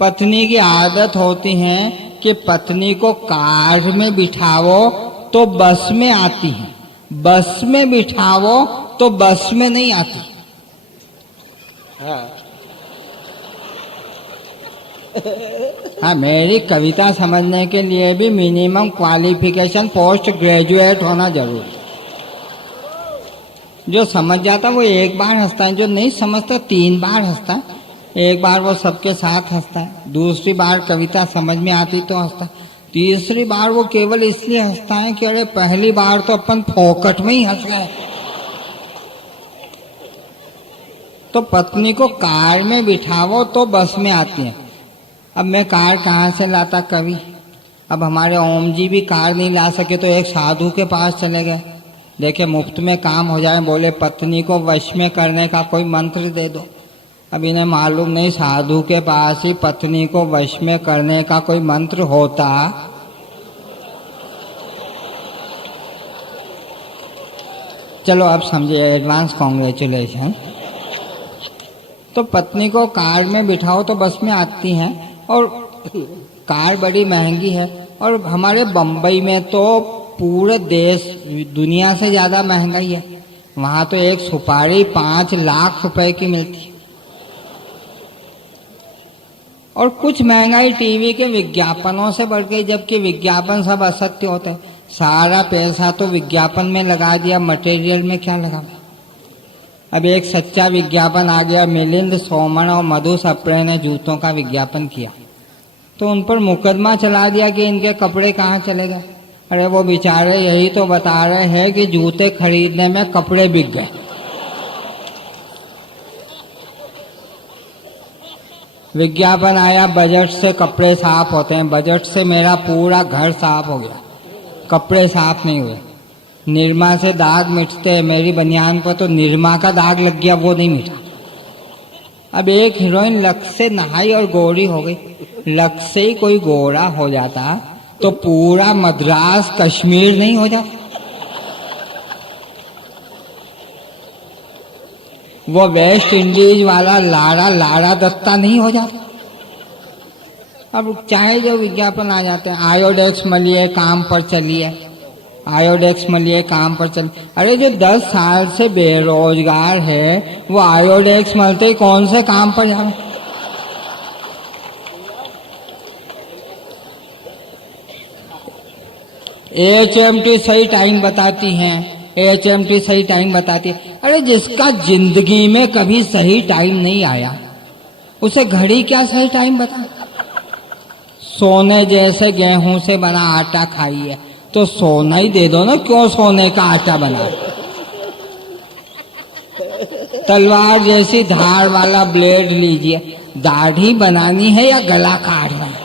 पत्नी की आदत होती है कि पत्नी को कार में बिठाओ तो बस में आती है, बस में बिठाओ तो बस में नहीं आती। हाँ, मेरी कविता समझने के लिए भी मिनिमम क्वालिफिकेशन पोस्ट ग्रेजुएट होना जरूरी। जो समझ जाता वो एक बार हंसता है, जो नहीं समझता 3 बार हंसता है। एक बार वो सबके साथ हंसता है, दूसरी बार कविता समझ में आती तो हंसता है, तीसरी बार वो केवल इसलिए हंसता है कि अरे पहली बार तो अपन फोकट में ही हंस गए। तो पत्नी को कार में बिठाओ तो बस में आती है। अब मैं कार कहाँ से लाता कवि? अब हमारे ओम जी भी कार नहीं ला सके तो एक साधु के पास चले गए। देखे मुफ्त में काम हो जाए, बोले पत्नी को वश में करने का कोई मंत्र दे दो। अब इन्हें मालूम नहीं साधु के पास ही पत्नी को वश में करने का कोई मंत्र होता। चलो अब समझिए, एडवांस कॉन्ग्रेचुलेशन। तो पत्नी को कार में बिठाओ तो बस में आती हैं, और कार बड़ी महंगी है। और हमारे बम्बई में तो पूरे देश दुनिया से ज़्यादा महंगाई है। वहाँ तो एक सुपारी 5 लाख रुपए की मिलती है। और कुछ महंगाई टीवी के विज्ञापनों से बढ़ गई, जबकि विज्ञापन सब असत्य होते हैं। सारा पैसा तो विज्ञापन में लगा दिया, मटेरियल में क्या लगा। अब एक सच्चा विज्ञापन आ गया। मिलिंद सोमन और मधु सप्रे ने जूतों का विज्ञापन किया, तो उन पर मुकदमा चला दिया कि इनके कपड़े कहाँ चले गए। अरे वो बेचारे यही तो बता रहे हैं कि जूते खरीदने में कपड़े बिक गए। विज्ञापन आया, बजट से कपड़े साफ होते हैं। बजट से मेरा पूरा घर साफ हो गया, कपड़े साफ नहीं हुए। निरमा से दाग मिटते हैं, मेरी बनियान पर तो निरमा का दाग लग गया, वो नहीं मिटा। अब एक हीरोइन लक्स से नहाई और गोरी हो गई। लक्स से ही कोई गोरा हो जाता तो पूरा मद्रास कश्मीर नहीं हो जाता। वो वेस्ट इंडीज वाला लाड़ा दत्ता नहीं हो जाता। अब चाहे जो विज्ञापन आ जाते हैं, आयोडेक्स मलिए काम पर चलिए, आयोडेक्स मलिए काम पर चलिए। अरे जो 10 साल से बेरोजगार है वो आयोडेक्स मलते ही कौन से काम पर जाए? एचएमटी सही टाइम बताती हैं, एचएमटी सही टाइम बताती है। अरे जिसका जिंदगी में कभी सही टाइम नहीं आया उसे घड़ी क्या सही टाइम बता? सोने जैसे गेहूं से बना आटा खाइए तो सोना ही दे दो ना, क्यों सोने का आटा बना? तलवार जैसी धार वाला ब्लेड लीजिए, दाढ़ी बनानी है या गला काटना है?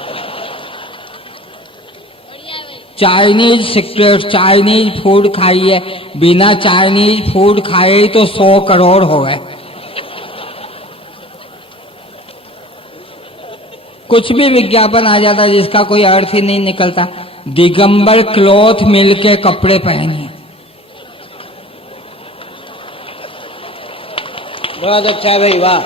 चाइनीज सिगरेट, चाइनीज फूड खाइए, बिना चाइनीज फूड खाए ही तो 100 करोड़ हो गए। कुछ भी विज्ञापन आ जाता है जिसका कोई अर्थ ही नहीं निकलता। दिगंबर क्लॉथ मिल के कपड़े पहनिए। बहुत अच्छा है भाई, वाह।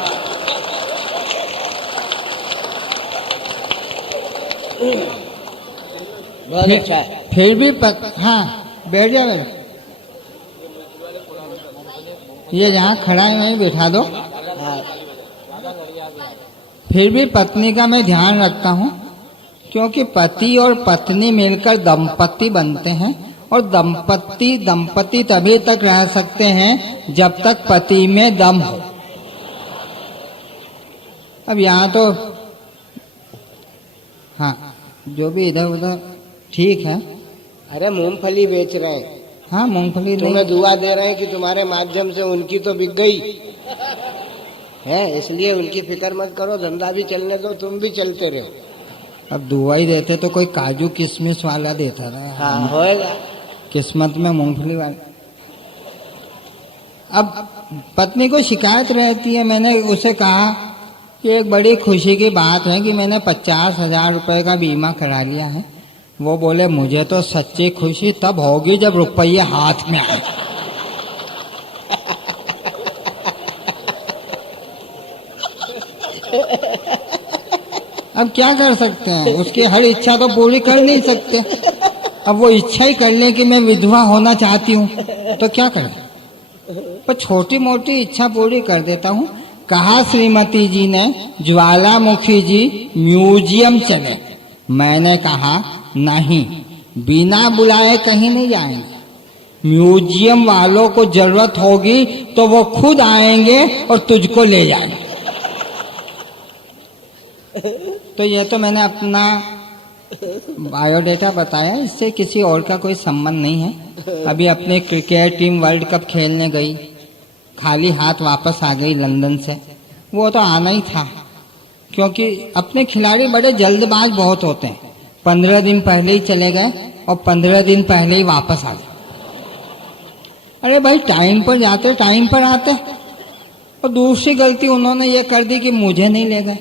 बहुत अच्छा है। फिर भी हाँ बैठ जाओ बेटा, ये जहाँ खड़ा है वहीं बैठा दो। हाँ। फिर भी पत्नी का मैं ध्यान रखता हूँ, क्योंकि पति और पत्नी मिलकर दंपति बनते हैं, और दंपति तभी तक रह सकते हैं जब तक पति में दम हो। अब यहाँ तो हाँ जो भी इधर उधर ठीक है। अरे मूंगफली बेच रहे हैं, हाँ मूंगफली तुम्हें दुआ दे रहे हैं कि तुम्हारे माध्यम से उनकी तो बिक गई है, इसलिए उनकी फिक्र मत करो, धंधा भी चलने दो, तुम भी चलते रहो। अब दुआ ही देते तो कोई काजू किशमिश वाला देता रहा। हाँ होएगा, किस्मत में मूंगफली वाला। अब पत्नी को शिकायत रहती है। मैंने उसे कहा कि एक बड़ी खुशी की बात है कि मैंने 50,000 रुपए का बीमा करा लिया है। वो बोले मुझे तो सच्ची खुशी तब होगी जब रुपये हाथ में आए। अब क्या कर सकते हैं, उसकी हर इच्छा तो पूरी कर नहीं सकते। अब वो इच्छा ही कर ले कि मैं विधवा होना चाहती हूँ तो क्या करें, पर छोटी मोटी इच्छा पूरी कर देता हूँ। कहा श्रीमती जी ने ज्वालामुखी जी म्यूजियम चले। मैंने कहा नहीं, बिना बुलाए कहीं नहीं जाएंगे। म्यूजियम वालों को जरूरत होगी तो वो खुद आएंगे और तुझको ले जाएंगे। तो ये तो मैंने अपना बायोडेटा बताया, इससे किसी और का कोई संबंध नहीं है। अभी अपने क्रिकेट टीम वर्ल्ड कप खेलने गई, खाली हाथ वापस आ गई लंदन से। वो तो आना ही था, क्योंकि अपने खिलाड़ी बड़े जल्दबाज बहुत होते हैं। 15 दिन पहले ही चले गए और 15 दिन पहले ही वापस आ गए। अरे भाई टाइम पर जाते टाइम पर आते। और दूसरी गलती उन्होंने ये कर दी कि मुझे नहीं ले गए,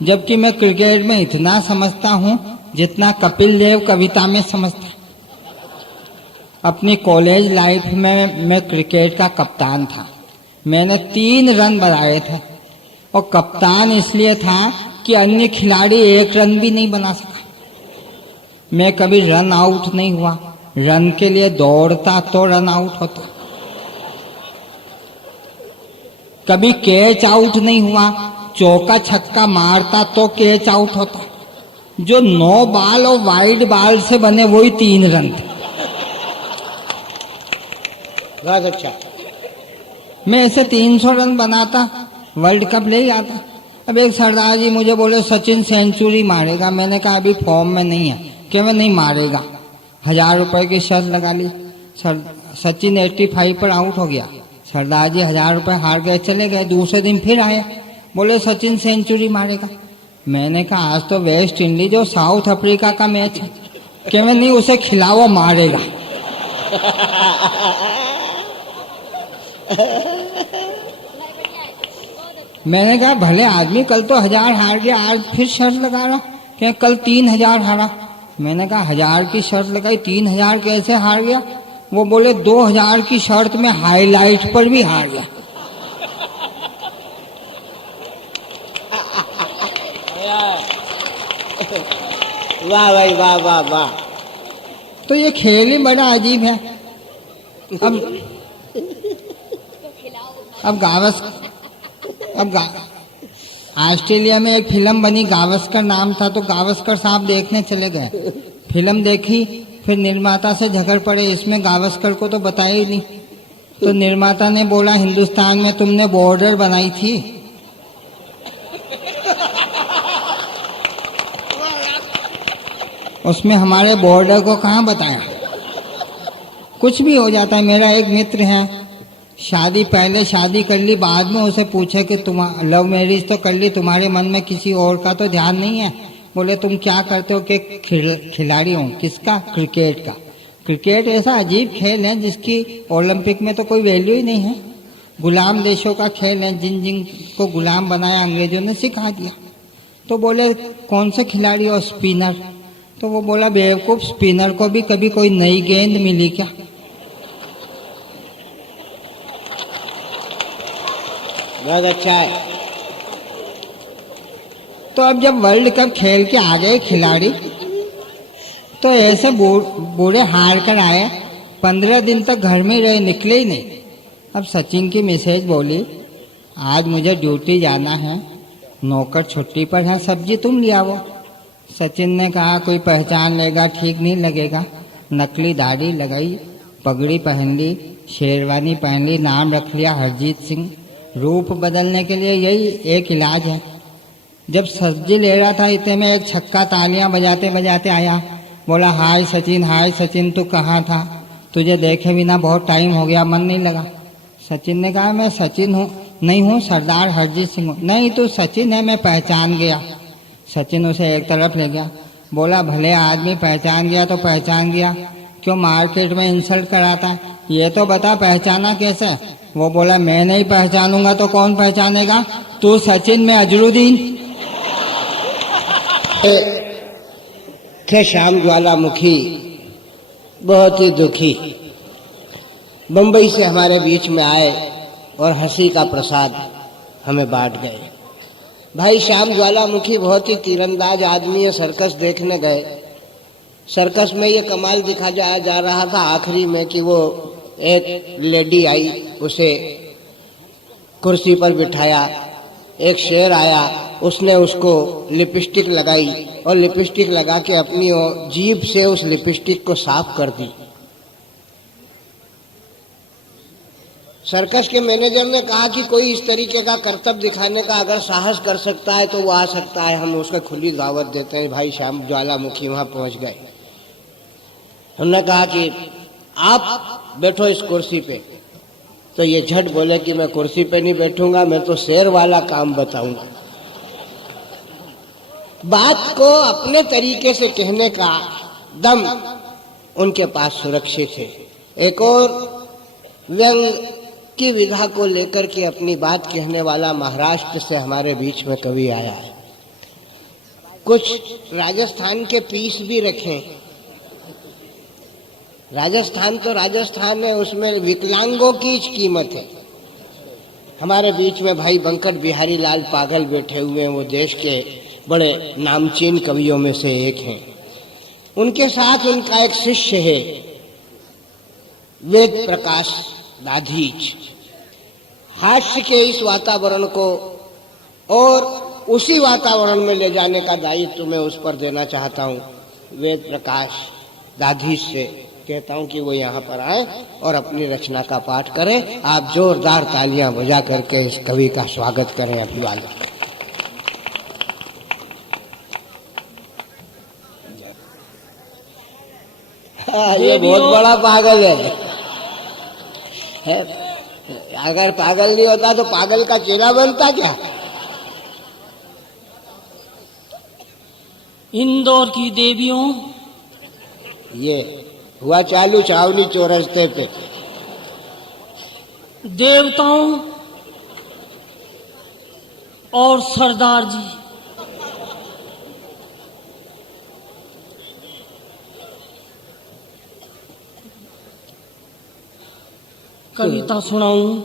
जबकि मैं क्रिकेट में इतना समझता हूँ जितना कपिल देव कविता में समझता। अपनी कॉलेज लाइफ में मैं क्रिकेट का कप्तान था। मैंने 3 रन बनाए थे, और कप्तान इसलिए था कि अन्य खिलाड़ी 1 रन भी नहीं बना सका। मैं कभी रन आउट नहीं हुआ, रन के लिए दौड़ता तो रन आउट होता। कभी कैच आउट नहीं हुआ, चौका छक्का मारता तो कैच आउट होता। जो 9 बाल और वाइड बाल से बने वही 3 रन थे। बहुत अच्छा। मैं ऐसे 300 रन बनाता, वर्ल्ड कप ले जाता। अब एक सरदार जी मुझे बोले सचिन सेंचुरी मारेगा। मैंने कहा अभी फॉर्म में नहीं है। कि मैं नहीं मारेगा। 1000 रुपए की शर्त लगा ली। सचिन 85 पर आउट हो गया। सरदार जी 1000 रुपए हार गए, चले गए। दूसरे दिन फिर आए, बोले सचिन सेंचुरी मारेगा। मैंने कहा आज तो वेस्ट इंडीज और साउथ अफ्रीका का मैच है। कि मैं नहीं, उसे खिलाओ, मारेगा। मैंने कहा भले आदमी, कल तो 1000 हार गया, आज फिर शर्त लगा रहा कि कल 3000 हारा। मैंने कहा 1000 की शर्त लगाई, 3000 कैसे हार गया? वो बोले 2000 की शर्त में हाईलाइट पर भी हार गया। वाह भाई वाह वाह वाह। तो ये खेल ही बड़ा अजीब है। अब ऑस्ट्रेलिया में एक फिल्म बनी, गावस्कर नाम था, तो गावस्कर साहब देखने चले गए। फिल्म देखी, फिर निर्माता से झगड़ पड़े, इसमें गावस्कर को तो बताया ही नहीं। तो निर्माता ने बोला, हिंदुस्तान में तुमने बॉर्डर बनाई थी, उसमें हमारे बॉर्डर को कहाँ बताया। कुछ भी हो जाता है। मेरा एक मित्र है, पहले शादी कर ली, बाद में उसे पूछे कि तुम लव मैरिज तो कर ली, तुम्हारे मन में किसी और का तो ध्यान नहीं है। बोले तुम क्या करते हो? कि खिलाड़ी हूँ। किसका? क्रिकेट का। क्रिकेट ऐसा अजीब खेल है जिसकी ओलंपिक में तो कोई वैल्यू ही नहीं है। गुलाम देशों का खेल है, जिन जिन को गुलाम बनाया अंग्रेजों ने सिखा दिया। तो बोले कौन से खिलाड़ी हो? स्पिनर। तो वो बोला बेवकूफ, स्पिनर को भी कभी कोई नई गेंद मिली क्या? बहुत अच्छा है। तो अब जब वर्ल्ड कप खेल के आ गए खिलाड़ी, तो ऐसे बूढ़े हार कर आए, 15 दिन तक घर में रहे, निकले ही नहीं। अब सचिन की मिसेज बोली, आज मुझे ड्यूटी जाना है, नौकर छुट्टी पर है, सब्जी तुम ले आओ। सचिन ने कहा कोई पहचान लेगा, ठीक नहीं लगेगा। नकली दाढ़ी लगाई, पगड़ी पहन ली, शेरवानी पहन ली, नाम रख लिया हरजीत सिंह। रूप बदलने के लिए यही एक इलाज है। जब सब्जी ले रहा था, इतने में एक छक्का तालियां बजाते बजाते आया। बोला हाय सचिन, तू कहाँ था? तुझे देखे बिना बहुत टाइम हो गया, मन नहीं लगा। सचिन ने कहा मैं सचिन हूँ, नहीं हूँ, सरदार हरजीत सिंह हूँ। नहीं तू सचिन है, मैं पहचान गया। सचिन उसे एक तरफ ले गया, बोला भले आदमी पहचान गया तो पहचान गया, क्यों मार्केट में इंसल्ट कराता है? ये तो बता पहचाना कैसे? वो बोला मैं नहीं पहचानूंगा तो कौन पहचानेगा? तू सचिन, में अजरुद्दीन। थे श्याम ज्वालामुखी बहुत ही दुखी, बंबई से हमारे बीच में आए और हंसी का प्रसाद हमें बांट गए। भाई श्याम ज्वालामुखी बहुत ही तीरंदाज आदमी है। सर्कस देखने गए, सर्कस में ये कमाल दिखा जा रहा था आखिरी में कि वो एक लेडी आई, उसे कुर्सी पर बिठाया, एक शेर आया, उसने उसको लिपस्टिक लगाई और लिपस्टिक लगा के अपनी जीभ से उस लिपस्टिक को साफ कर दी। सर्कस के मैनेजर ने कहा कि कोई इस तरीके का करतब दिखाने का अगर साहस कर सकता है तो वो आ सकता है, हम उसका खुली दावत देते हैं। भाई श्याम ज्वालामुखी वहां पहुंच गए। हमने कहा कि आप बैठो इस कुर्सी पे, तो ये झट बोले कि मैं कुर्सी पे नहीं बैठूंगा, मैं तो शेर वाला काम बताऊंगा। बात को अपने तरीके से कहने का दम उनके पास सुरक्षित है। एक और व्यंग की विधा को लेकर के अपनी बात कहने वाला महाराष्ट्र से हमारे बीच में कवि आया है। कुछ राजस्थान के पीस भी रखें। राजस्थान तो राजस्थान है, उसमें विकलांगों की कीमत है। हमारे बीच में भाई बंकट बिहारी लाल पागल बैठे हुए हैं, वो देश के बड़े नामचीन कवियों में से एक हैं। उनके साथ उनका एक शिष्य है वेद प्रकाश दाधीच। हास्य के इस वातावरण को और उसी वातावरण में ले जाने का दायित्व मैं उस पर देना चाहता हूँ। वेद प्रकाश दाधीच से कहता हूँ कि वो यहाँ पर आए और अपनी रचना का पाठ करें। आप जोरदार तालियां बजा करके इस कवि का स्वागत करें, अभिवादन करें। ये बहुत बड़ा पागल है। अगर पागल नहीं होता तो पागल का चेला बनता क्या? इंदौर की देवियों, ये हुआ चालू चावनी चौरस्ते पे। देवताओं और सरदार जी, कविता सुनाऊं?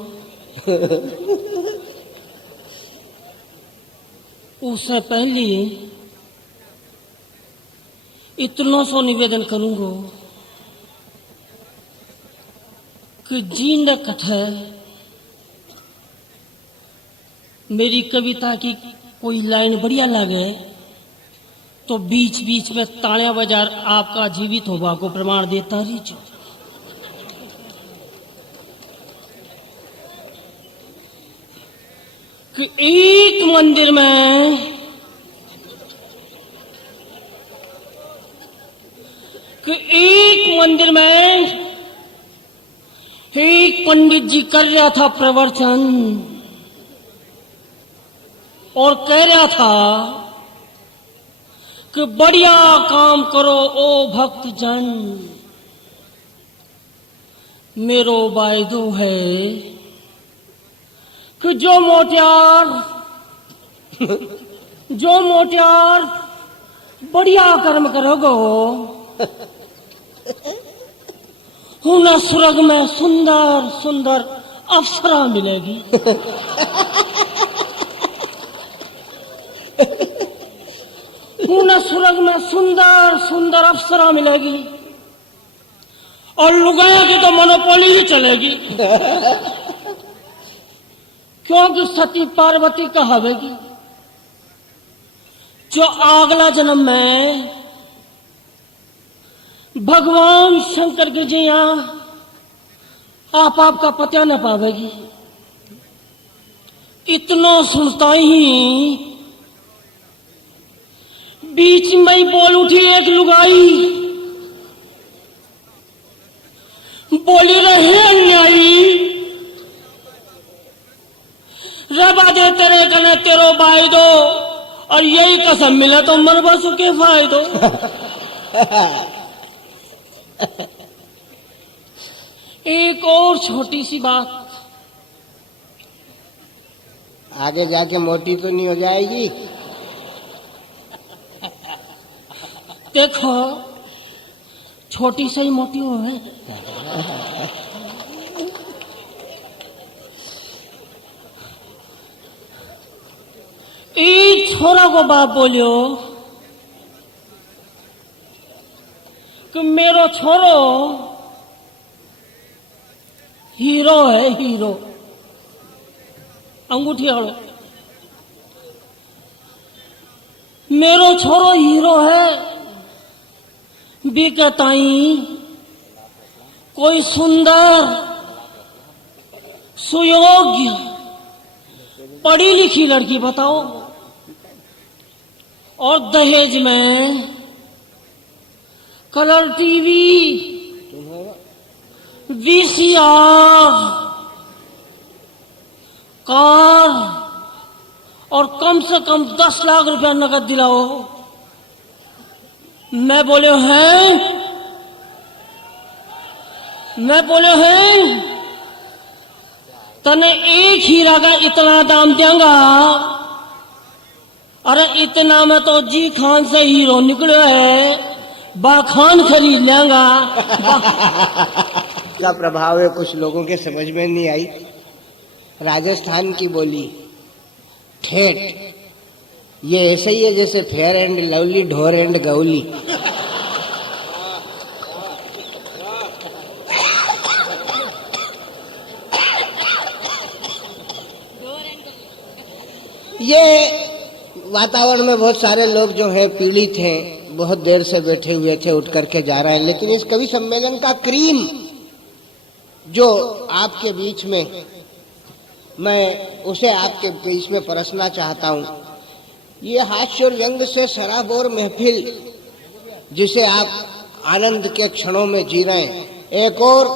उससे पहले इतना सो निवेदन करूंगा कि जीन कथा मेरी कविता की कोई लाइन बढ़िया लगे तो बीच बीच में तालियां बजा आपका जीवित होगा को प्रमाण देता रही। कि एक मंदिर में एक पंडित जी कर रहा था प्रवचन और कह रहा था कि बढ़िया काम करो ओ भक्त जन, मेरो वायदो है कि जो मोटियार बढ़िया कर्म करोगो उन्हें स्वर्ग में सुंदर सुंदर अप्सरा मिलेगी। उन्हें स्वर्ग में सुंदर सुंदर अप्सरा मिलेगी और लुगाया की तो मोनोपोली ही चलेगी, क्योंकि सती पार्वती कहावेगी जो अगला जन्म में भगवान शंकर के जी आप का पता न पावेगी। इतना सुनता ही बीच में ही बोल उठी एक लुगाई, बोली रहे अन्यायी रबा दे तेरे कने तेरो वायदो और यही कसम मिले तो मन बसु के फायदो। एक और छोटी सी बात, आगे जाके मोटी तो नहीं हो जाएगी? देखो छोटी से ही मोटी हो है। एक छोरा को बाप बोलियो कि मेरो छोरो हीरो है, हीरो अंगूठी वालो, मेरो छोरो हीरो है। बिकताई कोई सुंदर सुयोग्य पढ़ी लिखी लड़की बताओ, और दहेज में कलर टीवी, वीसीआर, कार और कम से कम 10 लाख रुपया नकद दिलाओ। मैं बोले हैं तने एक हीरा का इतना दाम देंगा, अरे इतना में तो जी खान से हीरो निकले है, बाखान खरीद लेंगा। का प्रभाव है कुछ लोगों के समझ में नहीं आई। राजस्थान की बोली ठेठ, ये ऐसे ही है जैसे फेयर एंड लवली, ढोर एंड गौली। ये वातावरण में बहुत सारे लोग जो हैं पीड़ित हैं, बहुत देर से बैठे हुए थे, उठ करके जा रहे हैं, लेकिन इस कवि सम्मेलन का क्रीम जो आपके बीच में, मैं उसे आपके बीच में परसना चाहता हूं। ये हास्य और व्यंग से सराबोर महफिल जिसे आप आनंद के क्षणों में जी रहे हैं, एक और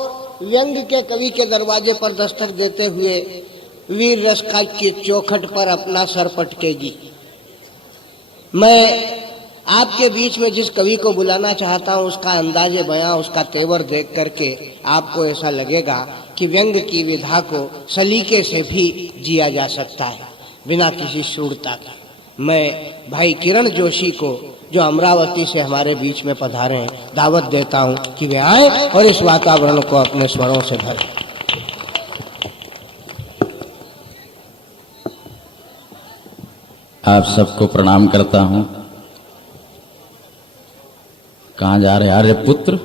व्यंग के कवि के दरवाजे पर दस्तक देते हुए वीर रस की चौखट पर अपना सर पटकेगी। मैं आपके बीच में जिस कवि को बुलाना चाहता हूं उसका अंदाजे बयां, उसका तेवर देख करके आपको ऐसा लगेगा कि व्यंग की विधा को सलीके से भी जिया जा सकता है, बिना किसी सूरता के। मैं भाई किरण जोशी को, जो अमरावती से हमारे बीच में पधारे हैं, दावत देता हूं कि वे आए और इस वातावरण को अपने स्वरों से भरें। आप सबको प्रणाम करता हूं। कहां जा रहे? अरे पुत्र,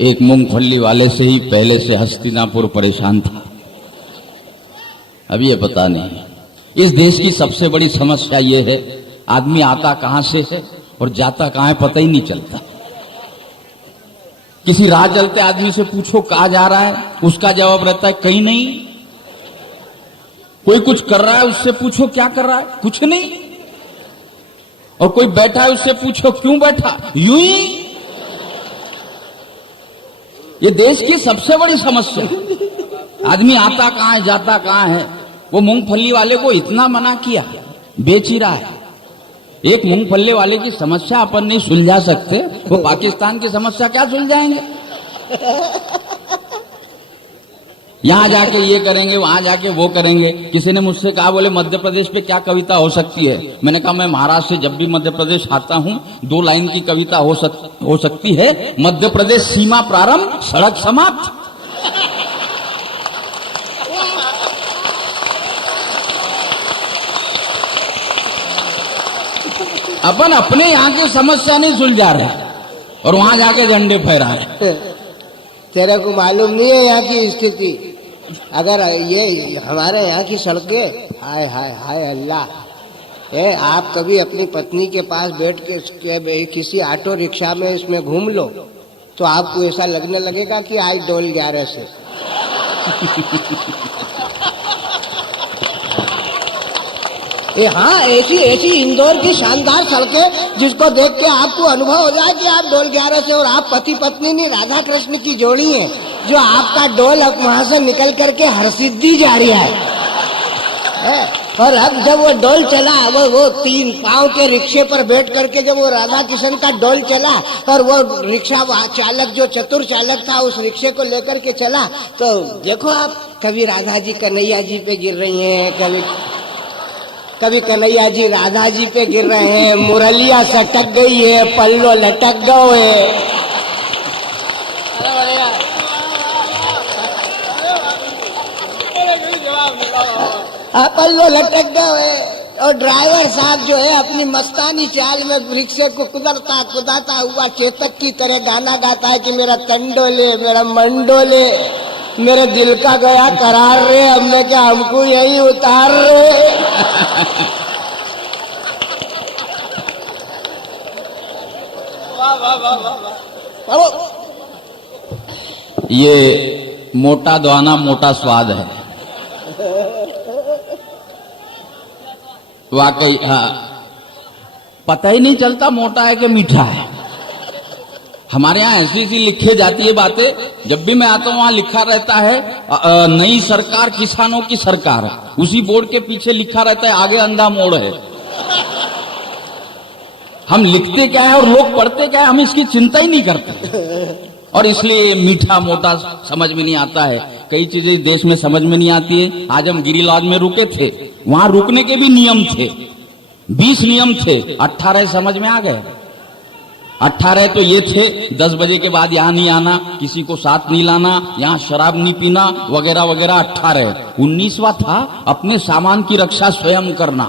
एक मूंगफली वाले से ही पहले से हस्तिनापुर परेशान था, अब ये पता नहीं। इस देश की सबसे बड़ी समस्या ये है, आदमी आता कहां से है और जाता कहां है पता ही नहीं चलता। किसी राह चलते आदमी से पूछो कहां जा रहा है, उसका जवाब रहता है कहीं नहीं। कोई कुछ कर रहा है, उससे पूछो क्या कर रहा है, कुछ नहीं। और कोई बैठा है, उससे पूछो क्यों बैठा, यूं ही। ये देश की सबसे बड़ी समस्या है। आदमी आता कहां है, जाता कहां है। वो मूंगफली वाले को इतना मना किया, बेच ही रहा है। एक मूंगफली वाले की समस्या अपन नहीं सुलझा सकते, वो पाकिस्तान की समस्या क्या सुलझाएंगे। यहां जाके ये करेंगे, वहां जाके वो करेंगे। किसी ने मुझसे कहा, बोले मध्य प्रदेश पे क्या कविता हो सकती है। मैंने कहा, मैं महाराष्ट्र से जब भी मध्य प्रदेश आता हूं 2 लाइन की कविता हो सकती है। मध्य प्रदेश सीमा प्रारंभ, सड़क समाप्त। अपन अपने यहां की समस्या नहीं सुलझा रहे और वहां जाके झंडे फहरा रहे। तेरे को मालूम नहीं है यहाँ की स्थिति। अगर ये हमारे यहाँ की सड़कें, हाय हाय हाय अल्लाह, आप कभी अपनी पत्नी के पास बैठ के किसी ऑटो रिक्शा में इसमें घूम लो तो आपको ऐसा लगने लगेगा कि आज डोल 11 से। हाँ, ऐसी इंदौर की शानदार सड़कें जिसको देख के आपको अनुभव हो जाए कि आप डोल 11 से, और आप पति पत्नी नहीं, राधा कृष्ण की जोड़ी है जो आपका डोल अब वहां से निकल करके हरसिद्धि जा रही है। और अब जब वो डोल चला, वो 3 पांव के रिक्शे पर बैठ करके जब वो राधा कृष्ण का डोल चला और वो रिक्शा चालक जो चतुर चालक था उस रिक्शे को लेकर के चला, तो देखो आप, कभी राधा जी कन्हैया जी पे गिर रही हैं, कभी कन्हैया जी राधा जी पे गिर रहे हैं, मुरलिया सटक गई है, पल्लो लटक गए। पल्लो लटक गए और ड्राइवर साहब जो है अपनी मस्तानी चाल में रिक्शे को कुदाता हुआ चेतक की तरह गाना गाता है कि मेरा तंडोले, मेरा मंडोले, मेरे दिल का गया करार रे, हमने क्या हमको यही उतार रे। ये मोटा दाना मोटा स्वाद है वाकई। हाँ, पता ही नहीं चलता मोटा है कि मीठा है। हमारे यहाँ ऐसी लिखे जाती है बातें। जब भी मैं आता हूँ वहां लिखा रहता है नई सरकार किसानों की सरकार। उसी बोर्ड के पीछे लिखा रहता है आगे अंधा मोड़ है। हम लिखते क्या है और लोग पढ़ते क्या है, हम इसकी चिंता ही नहीं करते। और इसलिए मीठा मोटा समझ में नहीं आता है। कई चीजें देश में समझ में नहीं आती है। आज हम गिरिराज में रुके थे, वहां रुकने के भी नियम थे, 20 नियम थे, 18 समझ में आ गए। 18 तो ये थे, 10 बजे के बाद यहाँ नहीं आना, किसी को साथ नहीं लाना, यहाँ शराब नहीं पीना वगैरह वगैरह 18। 19वां था अपने सामान की रक्षा स्वयं करना,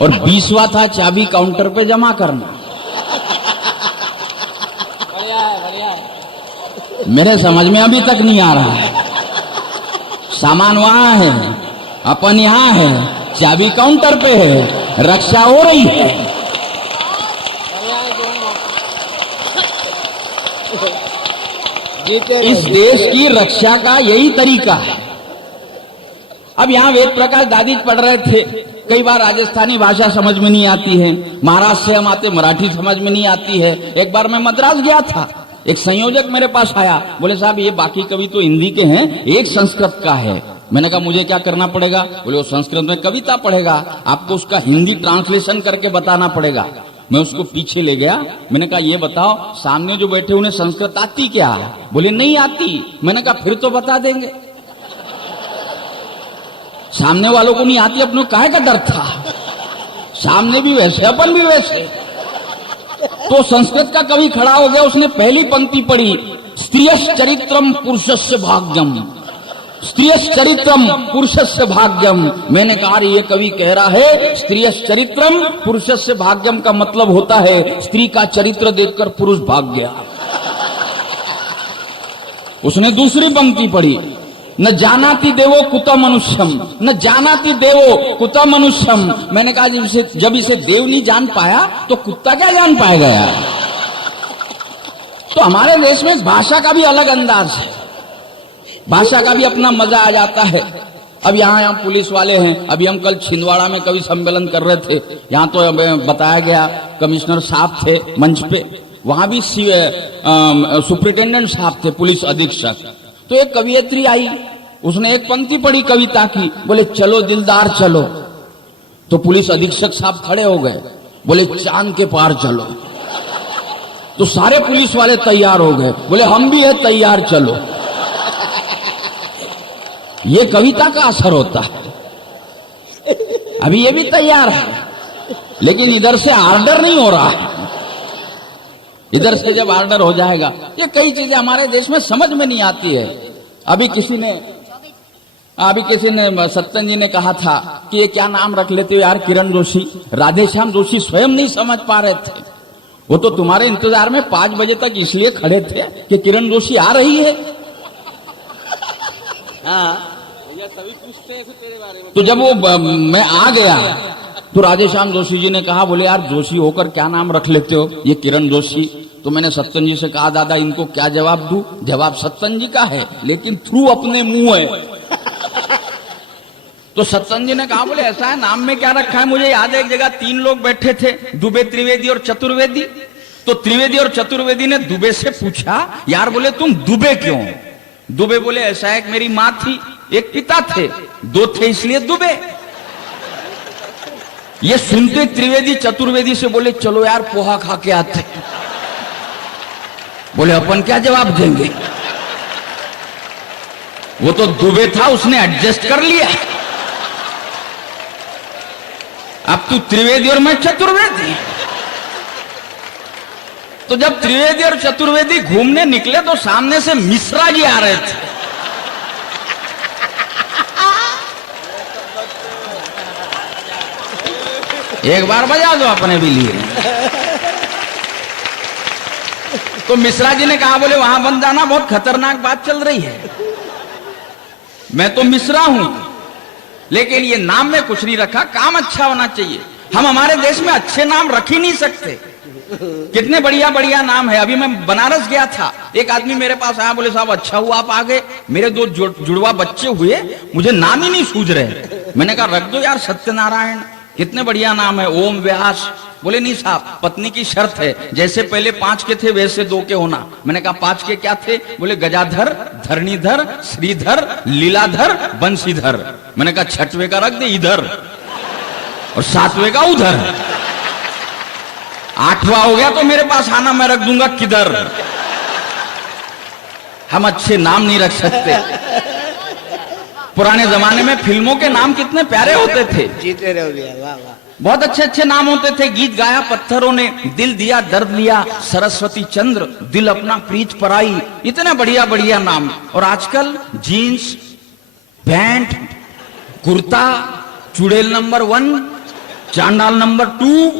और 20वां था चाबी काउंटर पे जमा करना। मेरे समझ में अभी तक नहीं आ रहा है। सामान वहां है, अपन यहां है, चाबी काउंटर पे है, रक्षा हो रही है। इस देश की रक्षा का यही तरीका है। अब यहाँ वेद प्रकाश दादी पढ़ रहे थे, कई बार राजस्थानी भाषा समझ में नहीं आती है, महाराष्ट्र से हम आते मराठी समझ में नहीं आती है। एक बार मैं मद्रास गया था, एक संयोजक मेरे पास आया, बोले साहब ये बाकी कवि तो हिंदी के हैं, एक संस्कृत का है। मैंने कहा मुझे क्या करना पड़ेगा? बोले वो संस्कृत में कविता पढ़ेगा, आपको उसका हिंदी ट्रांसलेशन करके बताना पड़ेगा। मैं उसको पीछे ले गया, मैंने कहा ये बताओ सामने जो बैठे उन्हें संस्कृत आती क्या? बोले नहीं आती। मैंने कहा फिर तो बता देंगे। सामने वालों को नहीं आती, अपनों काहे का डर था? सामने भी वैसे, अपन भी वैसे। तो संस्कृत का कवि खड़ा हो गया, उसने पहली पंक्ति पढ़ी, स्त्रियश्च चरित्रम पुरुषस्य भाग्यम। स्त्रियस् चरित्रम पुरुषस्य भाग्यम। मैंने कहा ये कवि कह रहा है स्त्रियस् चरित्रम पुरुषस्य भाग्यम का मतलब होता है स्त्री का चरित्र देखकर पुरुष भाग गया। उसने दूसरी पंक्ति पढ़ी, न जानाति देवो कुत मनुष्यम, न जानाति देवो कुत मनुष्यम। मैंने कहा जब इसे देव नहीं जान पाया तो कुत्ता क्या जान पाएगा यार। तो हमारे देश में भाषा का भी अलग अंदाज है, भाषा का भी अपना मजा आ जाता है। अब यहाँ पुलिस वाले हैं, अभी हम कल छिंदवाड़ा में कवि सम्मेलन कर रहे थे, यहाँ तो बताया गया कमिश्नर साहब थे मंच पे, वहां भी सुप्रिंटेंडेंट साहब थे, पुलिस अधीक्षक। तो एक कवियत्री आई, उसने एक पंक्ति पढ़ी कविता की, बोले चलो दिलदार चलो। तो पुलिस अधीक्षक साहब खड़े हो गए, बोले चांद के पार चलो। तो सारे पुलिस वाले तैयार हो गए, बोले हम भी है तैयार चलो। ये कविता का असर होता है। अभी ये भी तैयार है, लेकिन इधर से आर्डर नहीं हो रहा है। इधर से जब आर्डर हो जाएगा, ये कई चीजें हमारे देश में समझ में नहीं आती है। अभी किसी ने सत्यन जी ने कहा था कि ये क्या नाम रख लेते हो यार, किरण जोशी। राधेश्याम जोशी स्वयं नहीं समझ पा रहे थे, वो तो तुम्हारे इंतजार में 5 बजे तक इसलिए खड़े थे कि किरण जोशी आ रही है। तो जब वो मैं आ गया तो राधेश्याम जोशी जी ने कहा, बोले यार जोशी होकर क्या नाम रख लेते हो, ये किरण जोशी। तो मैंने सत्यन जी से कहा, दादा इनको क्या जवाब दूं? जवाब सत्यन जी का है, लेकिन थ्रू अपने मुंह है। तो सत्यन जी ने कहा, बोले ऐसा है, नाम में क्या रखा है? मुझे याद है एक जगह 3 लोग बैठे थे, दुबे, त्रिवेदी और चतुर्वेदी। तो त्रिवेदी और चतुर्वेदी ने दुबे से पूछा, यार बोले तुम दुबे क्यों? दुबे बोले ऐसा है, मेरी माँ थी, एक पिता थे, 2 थे इसलिए दुबे। ये सुनते त्रिवेदी चतुर्वेदी से बोले चलो यार पोहा खा के आते। बोले अपन क्या जवाब देंगे, वो तो दुबे था, उसने एडजस्ट कर लिया। अब तू त्रिवेदी और मैं चतुर्वेदी। तो जब त्रिवेदी और चतुर्वेदी घूमने निकले तो सामने से मिश्रा जी आ रहे थे। एक बार बजा दो अपने भी लिए। तो मिश्रा जी ने कहा, बोले वहां बंद जाना, बहुत खतरनाक बात चल रही है। मैं तो मिश्रा हूं, लेकिन ये नाम में कुछ नहीं रखा, काम अच्छा होना चाहिए। हम हमारे देश में अच्छे नाम रख ही नहीं सकते, कितने बढ़िया बढ़िया नाम है। अभी मैं बनारस गया था, एक आदमी मेरे पास आया, बोले साहब अच्छा हुआ आप आ गए, मेरे 2 जुड़वा बच्चे हुए, मुझे नाम ही नहीं सूझ रहे। मैंने कहा रख दो यार सत्यनारायण, कितने बढ़िया नाम है, ओम व्यास। बोले नहीं साहब, पत्नी की शर्त है, जैसे पहले 5 के थे वैसे 2 के होना। मैंने कहा 5 के क्या थे? बोले गजाधर, धरणीधर, श्रीधर, लीलाधर, बंशीधर। मैंने कहा 6वें का रख दे इधर और 7वें का उधर, 8वां हो गया तो मेरे पास आना, मैं रख दूंगा किधर। हम अच्छे नाम नहीं रख सकते। पुराने जमाने में फिल्मों के नाम कितने प्यारे होते थे, जीते रहो भैया, वाह वाह। बहुत अच्छे अच्छे नाम होते थे। गीत गाया पत्थरों ने, दिल दिया दर्द लिया, सरस्वती चंद्र, दिल अपना प्रीत पराई, इतने बढ़िया बढ़िया नाम। और आजकल जीन्स, पैंट, कुर्ता, चुड़ैल नंबर 1, चांडाल नंबर 2,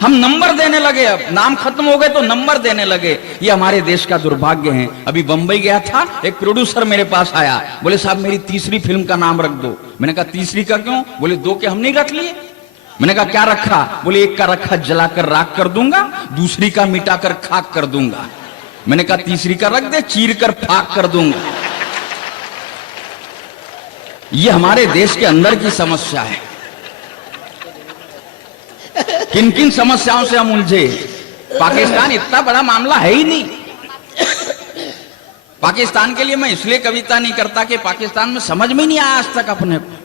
हम नंबर देने लगे। अब नाम खत्म हो गए तो नंबर देने लगे। ये हमारे देश का दुर्भाग्य है। अभी बंबई गया था, एक प्रोड्यूसर मेरे पास आया, बोले साहब मेरी 3री फिल्म का नाम रख दो। मैंने कहा 3री का क्यों? बोले 2 के हम नहीं रख लिए। मैंने कहा क्या रखा? बोले 1 का रखा जलाकर राख कर दूंगा, 2री का मिटाकर खाक कर दूंगा। मैंने कहा 3री का रख दे, चीर कर फाक कर दूंगा। ये हमारे देश के अंदर की समस्या है। किन किन समस्याओं से हम उलझे। पाकिस्तान इतना बड़ा मामला है ही नहीं। पाकिस्तान के लिए मैं इसलिए कविता नहीं करता कि पाकिस्तान में समझ में नहीं आया आज तक अपने को।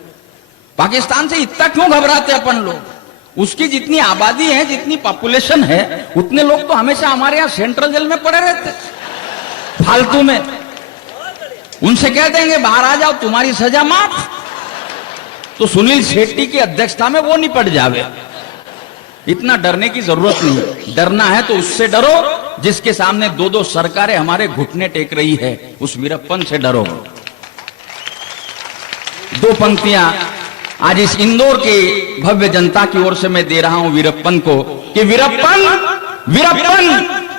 पाकिस्तान से इतना क्यों घबराते अपन लोग? उसकी जितनी आबादी है, जितनी पॉपुलेशन है, उतने लोग तो हमेशा हमारे यहां सेंट्रल जेल में पड़े रहते फालतू में। उनसे कह देंगे बाहर आ जाओ, तुम्हारी सजा माफ। तो सुनील शेट्टी की अध्यक्षता में वो निपट जावे। इतना डरने की जरूरत नहीं। डरना है तो उससे डरो जिसके सामने 2-2 सरकारें हमारे घुटने टेक रही है, उस वीरप्पन से डरो। दो पंक्तियां आज इस इंदौर के भव्य जनता की ओर से मैं दे रहा हूं वीरप्पन को कि वीरप्पन, वीरप्पन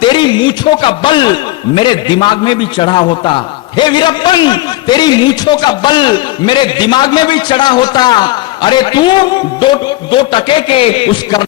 तेरी मूंछों का बल मेरे दिमाग में भी चढ़ा होता। हे वीरप्पन, तेरी मूंछों का बल मेरे दिमाग में भी चढ़ा होता। अरे तू दो टके के उस कर